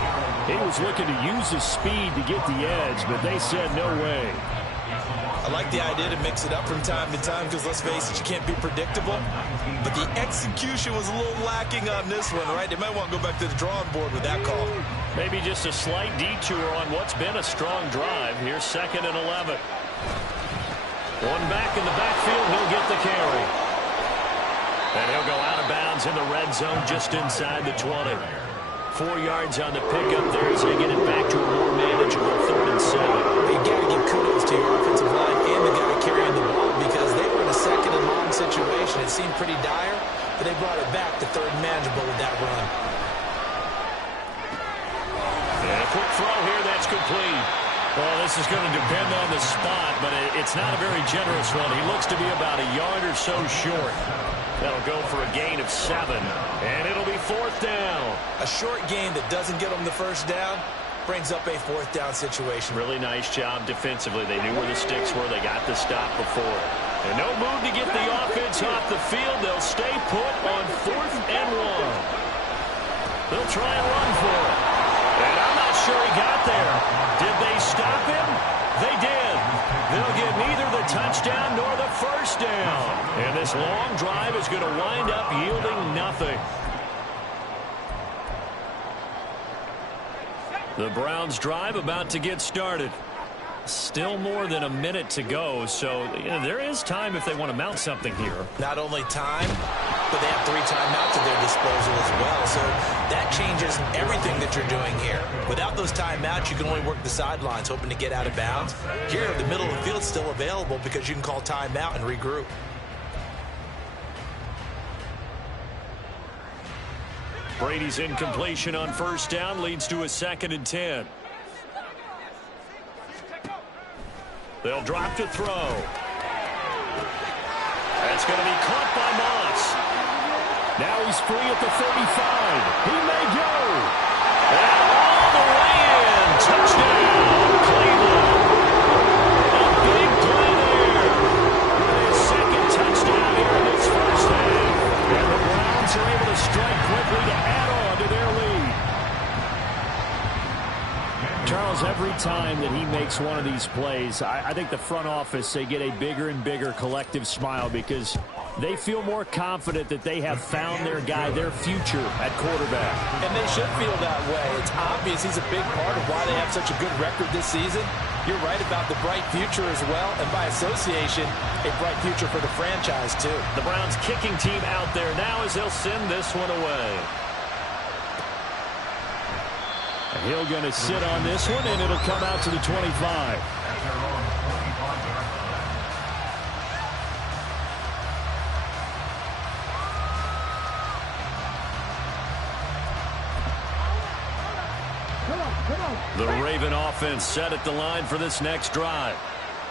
He was looking to use his speed to get the edge, but they said no way. I like the idea to mix it up from time to time because, let's face it, you can't be predictable. But the execution was a little lacking on this one, right? They might want to go back to the drawing board with that call. Maybe just a slight detour on what's been a strong drive. Here's 2nd and 11. One back in the backfield, he'll get the carry. And he'll go out of bounds in the red zone just inside the 20. 4 yards on the pickup there as they get it back to a more manageable 3rd and 7. You got to give kudos to your offensive line and the guy carrying the ball because they were in a 2nd and long situation. It seemed pretty dire, but they brought it back to 3rd and manageable with that run. And a quick throw here, that's complete. Well, this is going to depend on the spot, but it's not a very generous one. He looks to be about a yard or so short. That'll go for a gain of 7, and it'll be 4th down. A short gain that doesn't get them the first down brings up a 4th down situation. Really nice job defensively. They knew where the sticks were. They got the stop before. And no move to get the offense off the field. They'll stay put on 4th and 1. They'll try and run for it. And I'm not sure he got there. Did they stop him? They did. They'll get neither the touchdown nor the first down. And this long drive is going to wind up yielding nothing. The Browns drive about to get started. Still more than a minute to go, so there is time if they want to mount something here. Not only time, but they have 3 timeouts at their disposal as well, so that changes everything that you're doing here. Without those timeouts, you can only work the sidelines, hoping to get out of bounds. Here, the middle of the field's still available because you can call timeout and regroup. Brady's incompletion on first down leads to a 2nd and 10. They'll drop to throw. That's going to be caught by Moss. Now he's free at the 35. He may go. And all the way in. Touchdown, Cleveland. A big play there. His 2nd touchdown here in this first half. And the Browns are able to strike quickly to add on to their lead. Charles, every time that he makes one of these plays, I think the front office, they get a bigger and bigger collective smile because they feel more confident that they have found their guy, their future at quarterback. And they should feel that way. It's obvious he's a big part of why they have such a good record this season. You're right about the bright future as well, and by association, a bright future for the franchise too. The Browns kicking team out there now as they'll send this one away. Hill going to sit on this one, and it'll come out to the 25. The Raven offense set at the line for this next drive.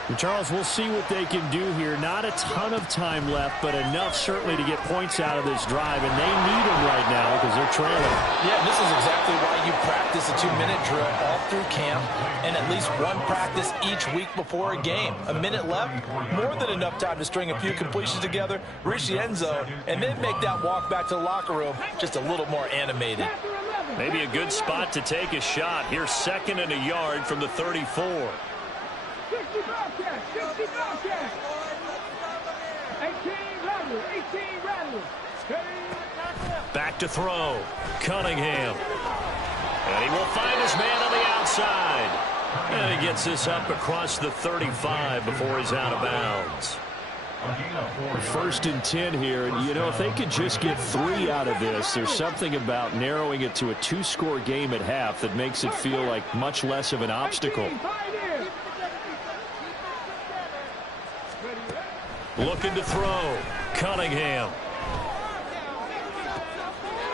And Charles, we'll see what they can do here. Not a ton of time left, but enough certainly to get points out of this drive, and they need them right now because they're trailing. Yeah, this is exactly why you practice a 2-minute drill all through camp and at least one practice each week before a game. A minute left, more than enough time to string a few completions together, reach the end zone, and then make that walk back to the locker room just a little more animated. Maybe a good spot to take a shot. Here's 2nd and a yard from the 34. 60 Bobcats, 60 Bobcats. 18 Rattlers, 18 Rattlers. Back to throw. Cunningham. And he will find his man on the outside. And he gets this up across the 35 before he's out of bounds. 1st and 10 here, and you know, if they could just get 3 out of this, there's something about narrowing it to a 2-score game at half that makes it feel like much less of an obstacle. Looking to throw. Cunningham.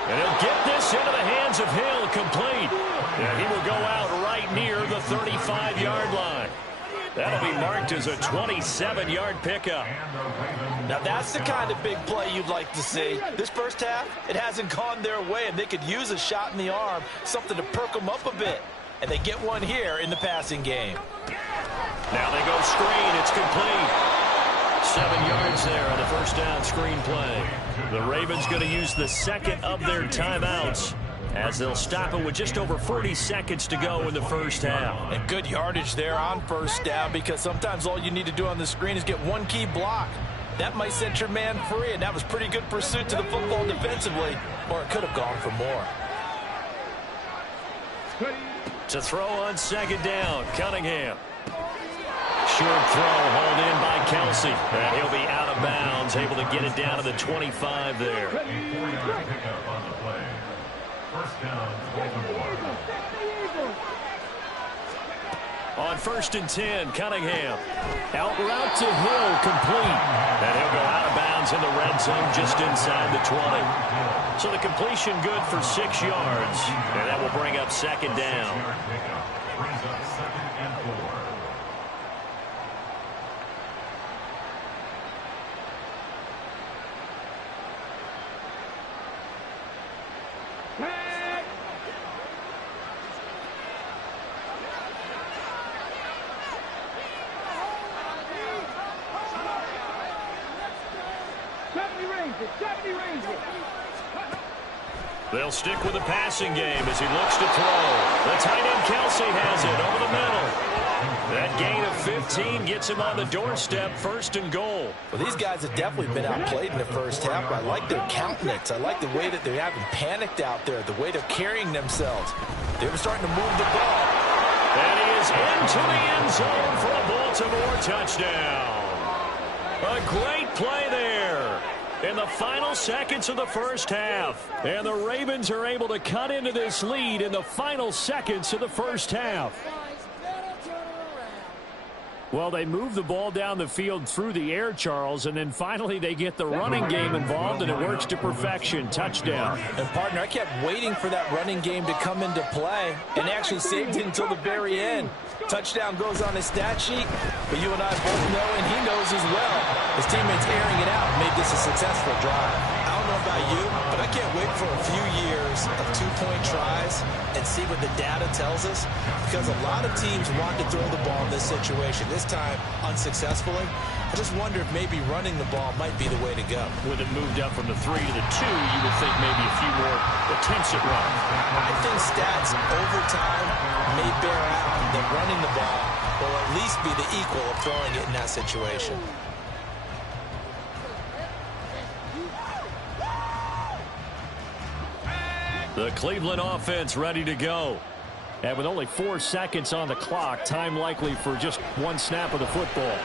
And he'll get this into the hands of Hill, complete. And he will go out right near the 35-yard line. That'll be marked as a 27-yard pickup. Now that's the kind of big play you'd like to see. This first half, it hasn't gone their way, and they could use a shot in the arm, something to perk them up a bit. And they get one here in the passing game. Now they go screen. It's complete. 7 yards there on the first down screen play. The Ravens going to use the 2nd of their timeouts as they'll stop it with just over 40 seconds to go in the first half. And good yardage there on first down, because sometimes all you need to do on the screen is get one key block. That might set your man free, and that was pretty good pursuit to the football defensively, or it could have gone for more. To throw on 2nd down, Cunningham. Short throw hauled in by Kelsey. And he'll be out of bounds, able to get it down to the 25 there. 4-yard pickup on the play. First down, Baltimore. On 1st and 10, Cunningham. Out route to Hill, complete. And he'll go out of bounds in the red zone just inside the 20. So the completion good for 6 yards. And that will bring up 2nd down. Brings up 2nd and 4. They'll stick with the passing game as he looks to throw. The tight end Kelsey has it over the middle. That gain of 15 gets him on the doorstep, 1st and goal. Well, these guys have definitely been outplayed in the first half, but I like their countenance. I like the way that they haven't panicked out there, the way they're carrying themselves. They're starting to move the ball. And he is into the end zone for a Baltimore touchdown. A great play there in the final seconds of the first half. And the Ravens are able to cut into this lead in the final seconds of the first half. Well, they move the ball down the field through the air, Charles, and then finally they get the running game involved, and it works to perfection. Touchdown. And, partner, I kept waiting for that running game to come into play, and actually saved it until the very end. Touchdown goes on his stat sheet, but you and I both know, and he knows as well, his teammates airing it out made this a successful drive. I don't know about you, but I can't wait for a few years of 2-point tries and see what the data tells us, because a lot of teams want to throw the ball in this situation, this time unsuccessfully. I just wonder if maybe running the ball might be the way to go. With it moved up from the 3 to the 2, you would think maybe a few more attempts at run. I think stats over time may bear out that running the ball will at least be the equal of throwing it in that situation. The Cleveland offense ready to go. And with only 4 seconds on the clock, time likely for just one snap of the football.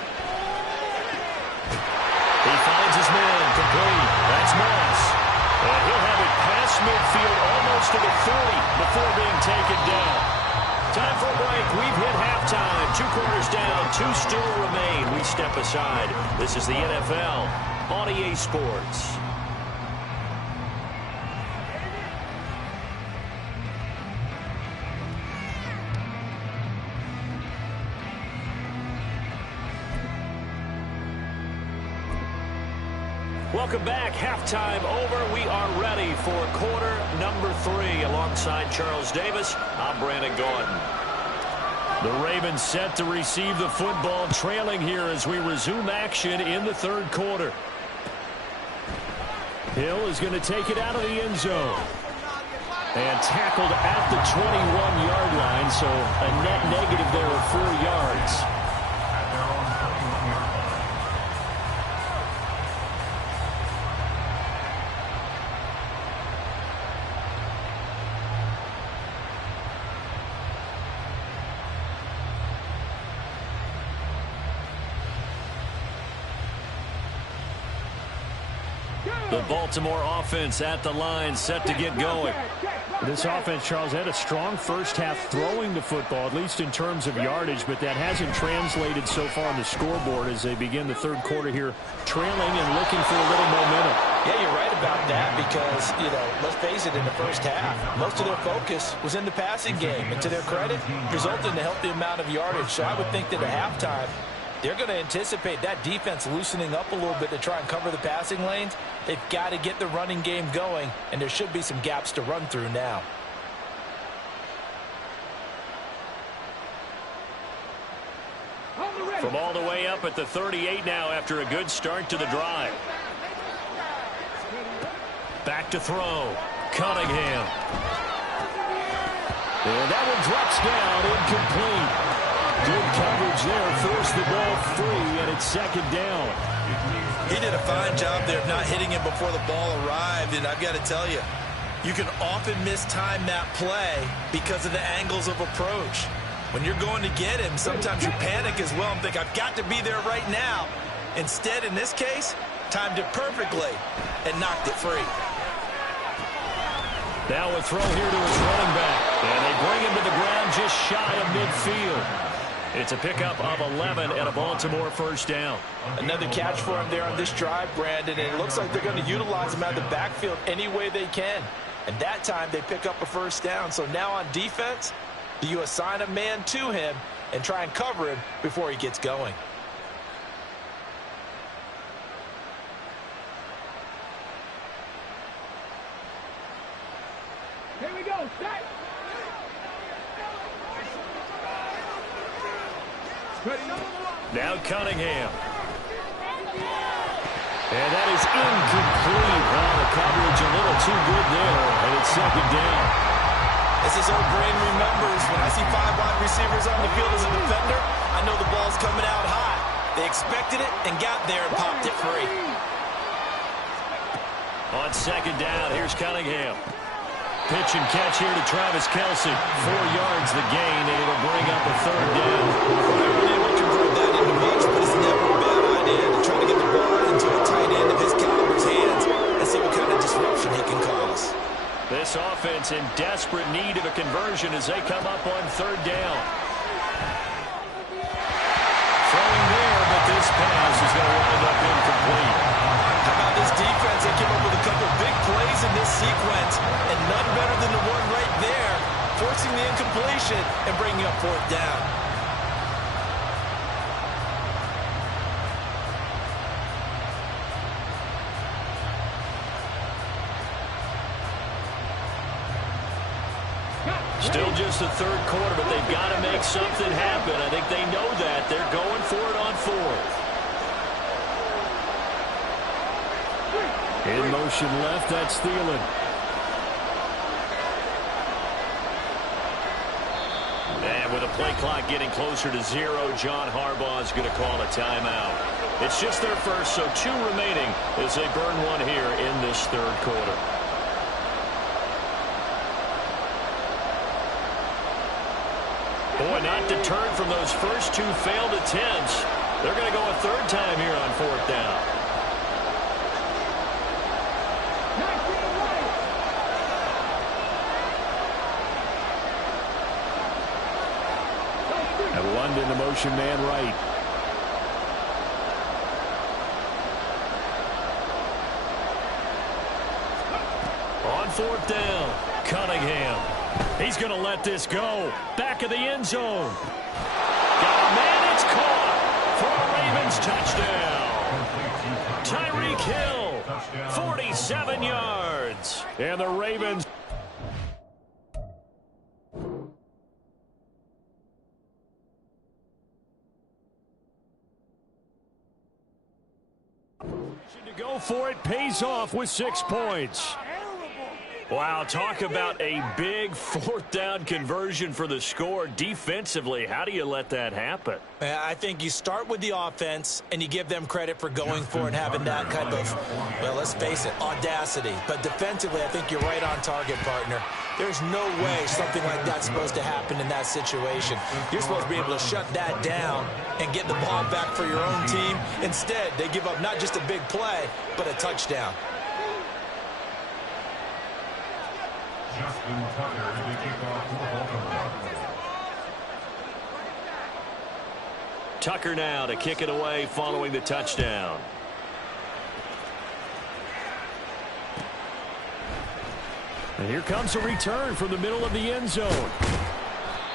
He finds his man complete. That's Moss. And he'll have it past midfield almost to the 40 before being taken down. Time for a break. We've hit halftime. 2 quarters down. 2 still remain. We step aside. This is the NFL on EA Sports. Welcome back. Halftime over. We are ready for quarter number 3. Alongside Charles Davis, I'm Brandon Gordon. The Ravens set to receive the football, trailing here as we resume action in the 3rd quarter. Hill is going to take it out of the end zone. And tackled at the 21-yard line, so a net negative there of 4 yards. The Baltimore offense at the line, set to get going. This offense, Charles, had a strong first half throwing the football, at least in terms of yardage, but that hasn't translated so far on the scoreboard as they begin the 3rd quarter here, trailing and looking for a little momentum. Yeah, you're right about that because, let's face it, in the first half, most of their focus was in the passing game. And to their credit, resulted in a healthy amount of yardage. So I would think that at halftime, they're going to anticipate that defense loosening up a little bit to try and cover the passing lanes. They've got to get the running game going, and there should be some gaps to run through now. From all the way up at the 38 now after a good start to the drive. Back to throw. Cunningham. And that one drops down, incomplete. Good coverage there, forced the ball free, and it's 2nd down. He did a fine job there of not hitting it before the ball arrived, and I've got to tell you, you can often mistime that play because of the angles of approach. When you're going to get him, sometimes you panic as well and think, I've got to be there right now. Instead, in this case, timed it perfectly and knocked it free. Now a throw here to his running back, and they bring him to the ground just shy of midfield. It's a pickup of 11 and a Baltimore 1st down. Another catch for him there on this drive, Brandon, and it looks like they're going to utilize him out of the backfield any way they can. And that time they pick up a 1st down. So now on defense, do you assign a man to him and try and cover him before he gets going? Here we go, set. Now Cunningham. And that is incomplete. Well, the coverage a little too good there, and it's 2nd down. As his old brain remembers, when I see 5 wide receivers on the field as a defender, I know the ball's coming out hot. They expected it and got there and popped it free. On 2nd down, here's Cunningham. Pitch and catch here to Travis Kelce. 4 yards the gain, and it'll bring up a 3rd down. They're able to convert that into much, but it's never a bad idea to try to get the ball into a tight end of his caliber's hands and see what kind of disruption he can cause. This offense in desperate need of a conversion as they come up on 3rd down. Throwing there, but this pass is going to wind up incomplete. How about this defense? They came up with a couple big plays in this sequence, and none better than the one right there, forcing the incompletion and bringing up 4th down. Still just the 3rd quarter, but they've got to make something happen. I think they know that. They're going for it on 4th. In motion left, that's Thielen. And with a play clock getting closer to 0, John Harbaugh is going to call a timeout. It's just their first, so 2 remaining as they burn one here in this 3rd quarter. Boy, not deterred from those first two failed attempts. They're going to go a third time here on fourth down. And London, the motion man right. On fourth down, Cunningham. He's going to let this go. Back of the end zone. Got a man, it's caught for a Ravens touchdown. Tyreek Hill, 47 yards. And the Ravens. To go for it, pays off with 6 points. Wow, talk about a big fourth down conversion for the score. Defensively, how do you let that happen? I think you start with the offense and you give them credit for going for it and having that kind of, well, let's face it, audacity. But defensively, I think you're right on target, partner. There's no way something like that's supposed to happen in that situation. You're supposed to be able to shut that down and get the ball back for your own team. Instead, they give up not just a big play, but a touchdown. Justin Tucker to kick off for Baltimore. Tucker now to kick it away following the touchdown. And here comes a return from the middle of the end zone.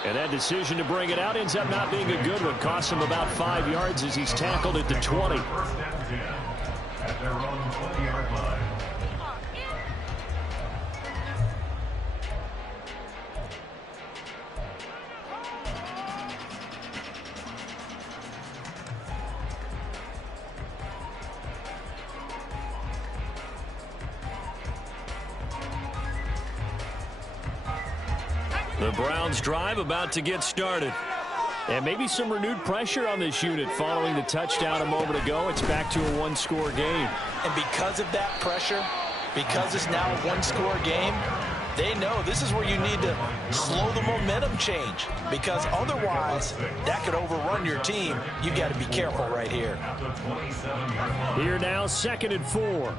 And that decision to bring it out ends up not being a good one. Costs him about 5 yards as he's tackled at the 20. First and 10 at their own 20-yard line. The Browns drive about to get started. And maybe some renewed pressure on this unit following the touchdown a moment ago. It's back to a one-score game. And because of that pressure, because it's now a one-score game, they know this is where you need to slow the momentum change. Because otherwise, that could overrun your team. You've got to be careful right here. Here now, 2nd and 4.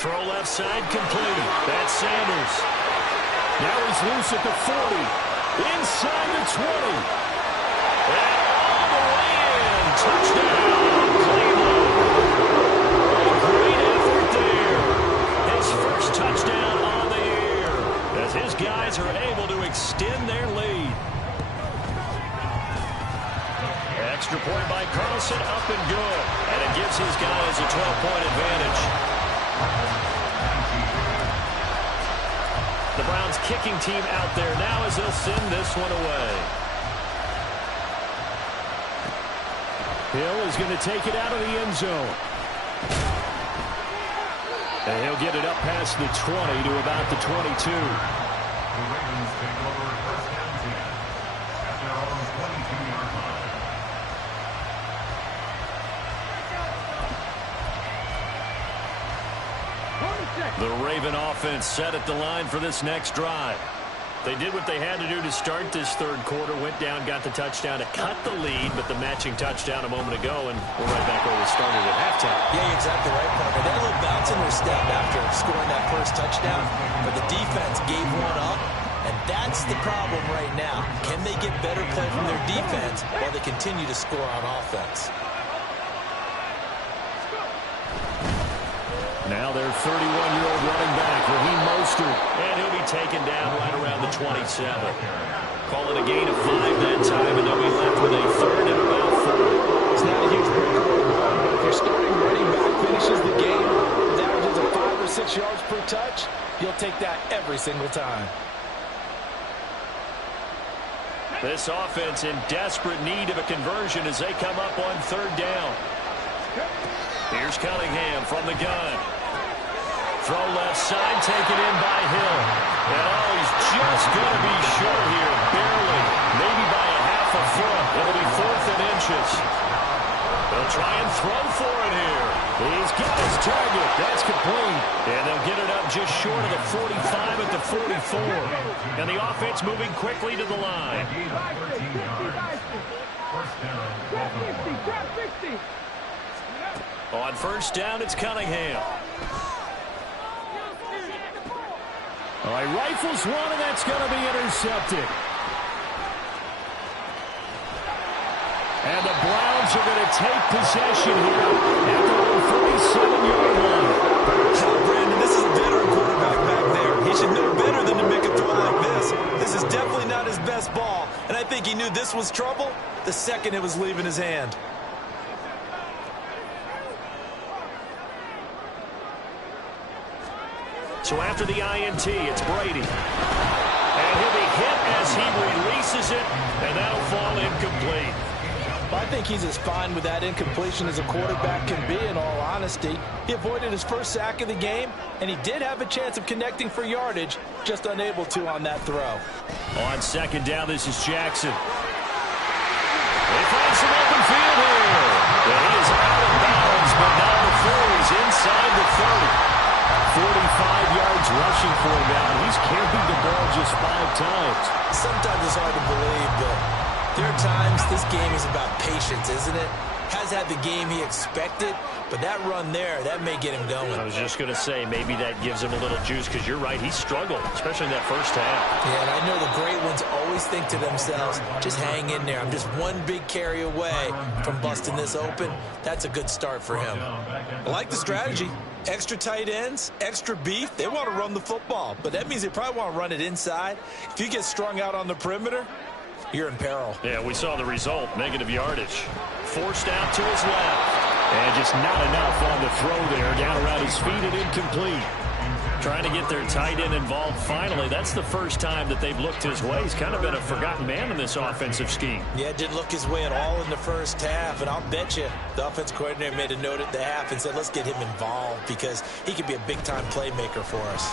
Throw left side complete. That's Sanders. Now he's loose at the 40. Inside the 20. And all the way in. Touchdown, Cleveland. A great effort there. His first touchdown on the year as his guys are able to extend their lead. Extra point by Carlson, up and good. And it gives his guys a 12-point advantage. The Browns kicking team out there now as they'll send this one away. Hill is going to take it out of the end zone. And he'll get it up past the 20 to about the 22. The Ravens take over first and 10 at their own 22-yard line. The Raven offense set at the line for this next drive. They did what they had to do to start this third quarter. Went down, got the touchdown to cut the lead, but the matching touchdown a moment ago, and we're right back where we started at halftime. Yeah, you're exactly right, partner. They had a little bounce in their step after scoring that first touchdown, but the defense gave one up, and that's the problem right now. Can they get better play from their defense while they continue to score on offense? Now their 31-year-old running back, Raheem Mostert. And he'll be taken down right around the 27. Call it a gain of 5 that time, and they'll be left with a third and about 4. It's not a huge breakaway, but if your starting running back finishes the game with averages of 5 or 6 yards per touch, you'll take that every single time. This offense in desperate need of a conversion as they come up on third down. Here's Cunningham from the gun. Throw left side, taken in by Hill. And oh, he's just going to be short here, barely, maybe by a half a foot. It'll be 4th and inches. They'll try and throw for it here. He's got his target. That's complete. And they'll get it up just short of the 45 at the 44. And the offense moving quickly to the line. On first down, it's Cunningham. All right, rifles one, and that's going to be intercepted. And the Browns are going to take possession here at the 47-yard line. Brandon, this is a veteran quarterback back there. He should know better than to make a throw like this. This is definitely not his best ball, and I think he knew this was trouble the second it was leaving his hand. So after the INT, it's Brady. And he'll be hit as he releases it, and that'll fall incomplete. I think he's as fine with that incompletion as a quarterback can be, in all honesty. He avoided his first sack of the game, and he did have a chance of connecting for yardage, just unable to on that throw. On second down, this is Jackson. They find some open field here. And he is out of bounds, but now before he's inside the 30. 45 yards rushing for him now. He's carried the ball just 5 times. Sometimes it's hard to believe, but there are times this game is about patience, isn't it? Has had the game he expected, but that run there, that may get him going. I was just going to say, maybe that gives him a little juice, because you're right, he struggled, especially in that first half. Yeah, and I know the great ones always think to themselves, just hang in there. I'm just one big carry away from busting this open. That's a good start for him. I like the strategy. Extra tight ends, extra beef. They want to run the football, but that means they probably want to run it inside. If you get strung out on the perimeter, you're in peril. Yeah, we saw the result, negative yardage. Forced out to his left. And just not enough on the throw there. Down around his feet and incomplete. Trying to get their tight end involved finally. That's the first time that they've looked his way. He's kind of been a forgotten man in this offensive scheme. Yeah, didn't look his way at all in the first half. And I'll bet you the offense coordinator made a note at the half and said, let's get him involved because he could be a big-time playmaker for us.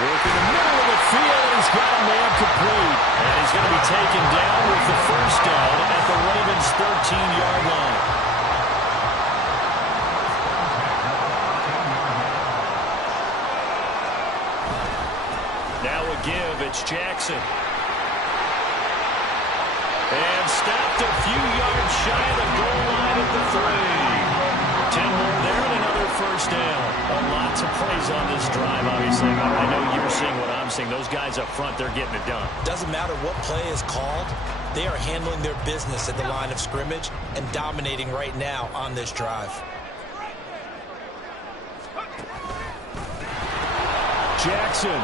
Working the middle of the field, he's got a man complete. And he's going to be taken down with the first down at the Ravens' 13-yard line. Now a give, it's Jackson. And stopped a few yards shy of the goal line at the 3. 10 more there and another first down. Lots of plays on this drive, obviously. I know you're seeing what I'm seeing. Those guys up front, they're getting it done. Doesn't matter what play is called. They are handling their business at the line of scrimmage and dominating right now on this drive. Jackson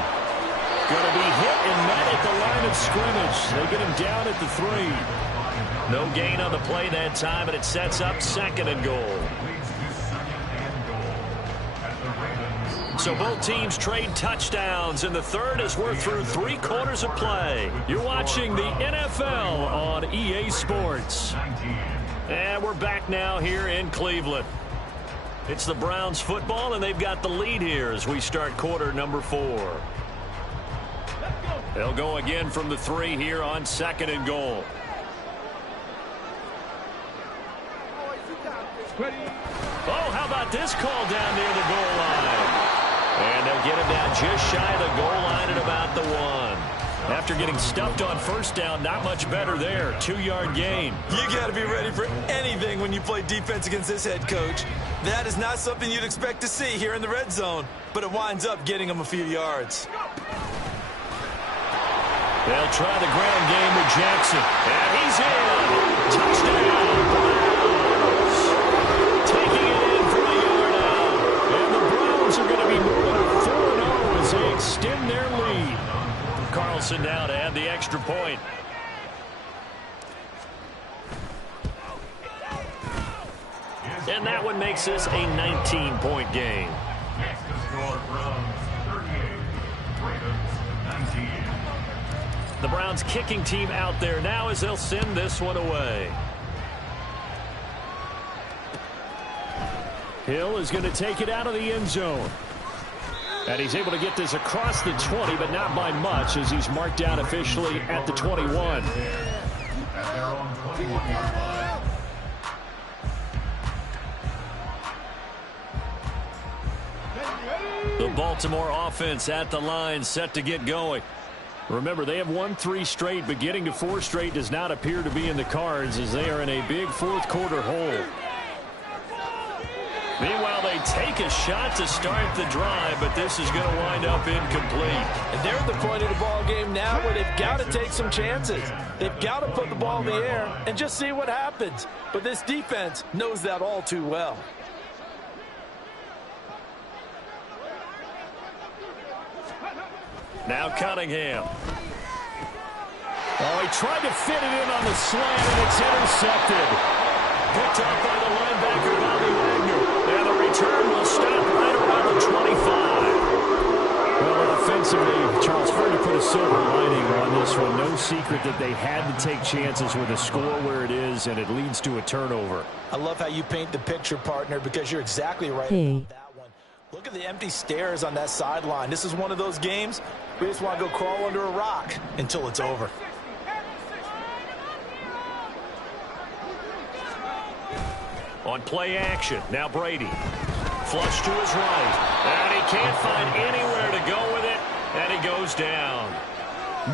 going to be hit and met at the line of scrimmage. They get him down at the 3. No gain on the play that time, and it sets up 2nd and goal. So both teams trade touchdowns, and the third as we're through 3 quarters of play. You're watching the NFL on EA Sports. And we're back now here in Cleveland. It's the Browns football, and they've got the lead here as we start quarter number 4. They'll go again from the 3 here on 2nd and goal. Oh, how about this call down near the goal line? And they'll get him down just shy of the goal line at about the 1. After getting stuffed on first down, not much better there. 2-yard gain. You got to be ready for anything when you play defense against this head coach. That is not something you'd expect to see here in the red zone, but it winds up getting him a few yards. They'll try the ground game with Jackson. And he's in. Touchdown, Browns. Taking it in for the yard out. And the Browns are going to be moving 4-0 as they extend their lead. Carlson now to add the extra point. And that one makes this a 19-point game. Next to score, Browns 38, Ravens 19. The Browns kicking team out there now as they'll send this one away. Hill is going to take it out of the end zone. And he's able to get this across the 20, but not by much as he's marked down officially at the 21. At their own 21-yard line. Baltimore offense at the line, set to get going. Remember, they have won 3 straight, but getting to 4 straight does not appear to be in the cards as they are in a big fourth quarter hole. Meanwhile, they take a shot to start the drive, but this is going to wind up incomplete. And they're at the point of the ball game now where they've got to take some chances. They've got to put the ball in the air and just see what happens. But this defense knows that all too well. Now Cunningham. Oh, he tried to fit it in on the slant, and it's intercepted. Picked up by the linebacker, Bobby Wagner. And the return will stop right around the 25. Well, offensively, Charles, hard to put a silver lining on this one. No secret that they had to take chances with a score where it is, and it leads to a turnover. I love how you paint the picture, partner, because you're exactly right about that one. Look at the empty stairs on that sideline. This is one of those games we just want to go crawl under a rock until it's over. On play action, now Brady. Flush to his right, and he can't find anywhere to go with it, and he goes down.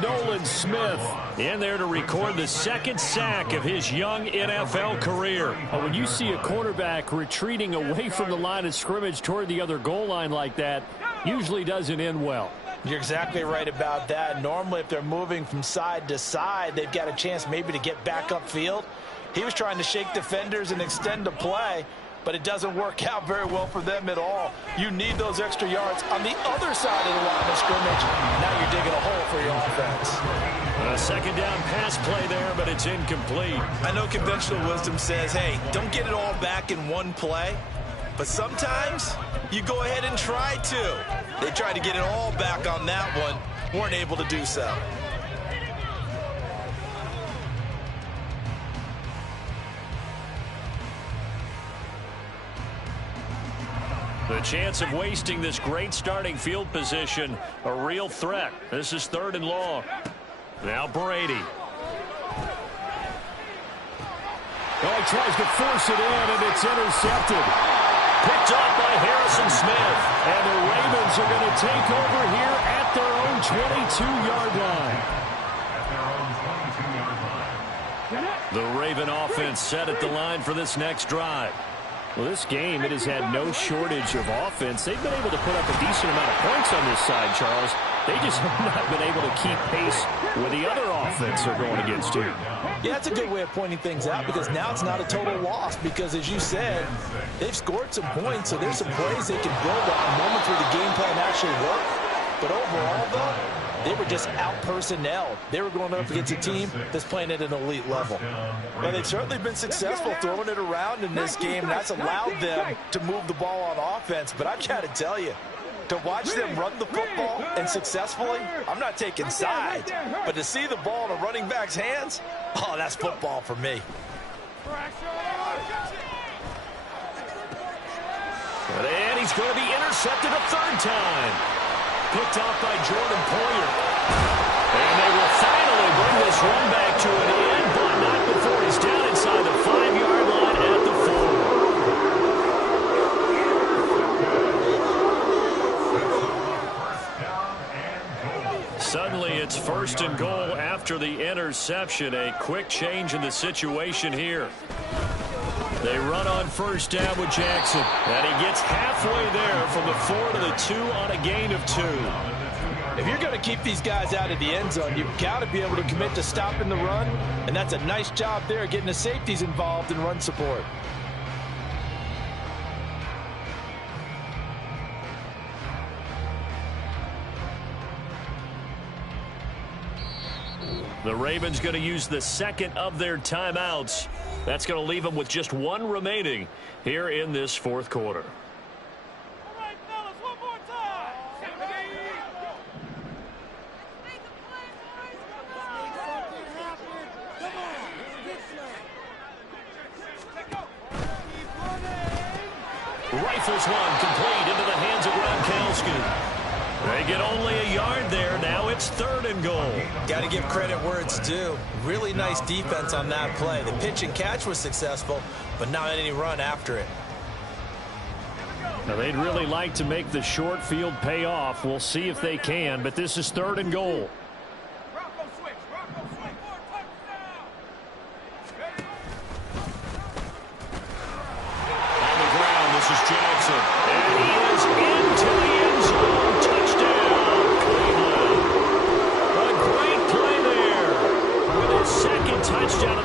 Nolan Smith in there to record the second sack of his young NFL career. When you see a cornerback retreating away from the line of scrimmage toward the other goal line like that, usually doesn't end well. You're exactly right about that. Normally, if they're moving from side to side, they've got a chance maybe to get back upfield. He was trying to shake defenders and extend the play, but it doesn't work out very well for them at all. You need those extra yards on the other side of the line of scrimmage. Now you're digging a hole for your offense. A second down pass play there, but it's incomplete. I know conventional wisdom says, hey, don't get it all back in one play, but sometimes you go ahead and try to. They tried to get it all back on that one, weren't able to do so. The chance of wasting this great starting field position, a real threat. This is 3rd and long. Now Brady. Oh, he tries to force it in, and it's intercepted. Picked up by Harrison Smith. And the Ravens are going to take over here at their own 22-yard line. The Raven offense set at the line for this next drive. Well, this game, it has had no shortage of offense. They've been able to put up a decent amount of points on this side, Charles. They just have not been able to keep pace with the other offense they're going against here. Yeah, that's a good way of pointing things out because now it's not a total loss because, as you said, they've scored some points, so there's some plays they can build on, moments where the game plan actually worked. But overall, though, they were just out-personnel. They were going up against a team that's playing at an elite level. Well, they've certainly been successful throwing it around in this game, and that's allowed them to move the ball on offense. But I've got to tell you, to watch them run the football and successfully, I'm not taking sides, but to see the ball in a running back's hands, oh, that's football for me. And he's going to be intercepted a 3rd time. Picked off by Jordan Poyer. And they will finally bring this run back to an end, but not before he's down inside the 5-yard line at the 4. Suddenly it's 1st and goal after the interception. A quick change in the situation here. They run on 1st down with Jackson. And he gets halfway there from the 4 to the 2 on a gain of 2. If you're going to keep these guys out of the end zone, you've got to be able to commit to stopping the run. And that's a nice job there, getting the safeties involved in run support. The Ravens going to use the 2nd of their timeouts. That's going to leave them with just 1 remaining here in this 4th quarter. All right, fellas, one more time. Rifles one complete into the hands of Gronkowski. They get only a yard there. Now it's 3rd and goal. Got to give credit where it's due. Really nice defense on that play. The pitch and catch was successful, but not any run after it. Now, they'd really like to make the short field pay off. We'll see if they can, but this is 3rd and goal. Rocco switch. Rocco switch. On the ground, this is Jackson. And he is into the end zone. Touchdown, Cleveland. A great play there. With his 2nd touchdown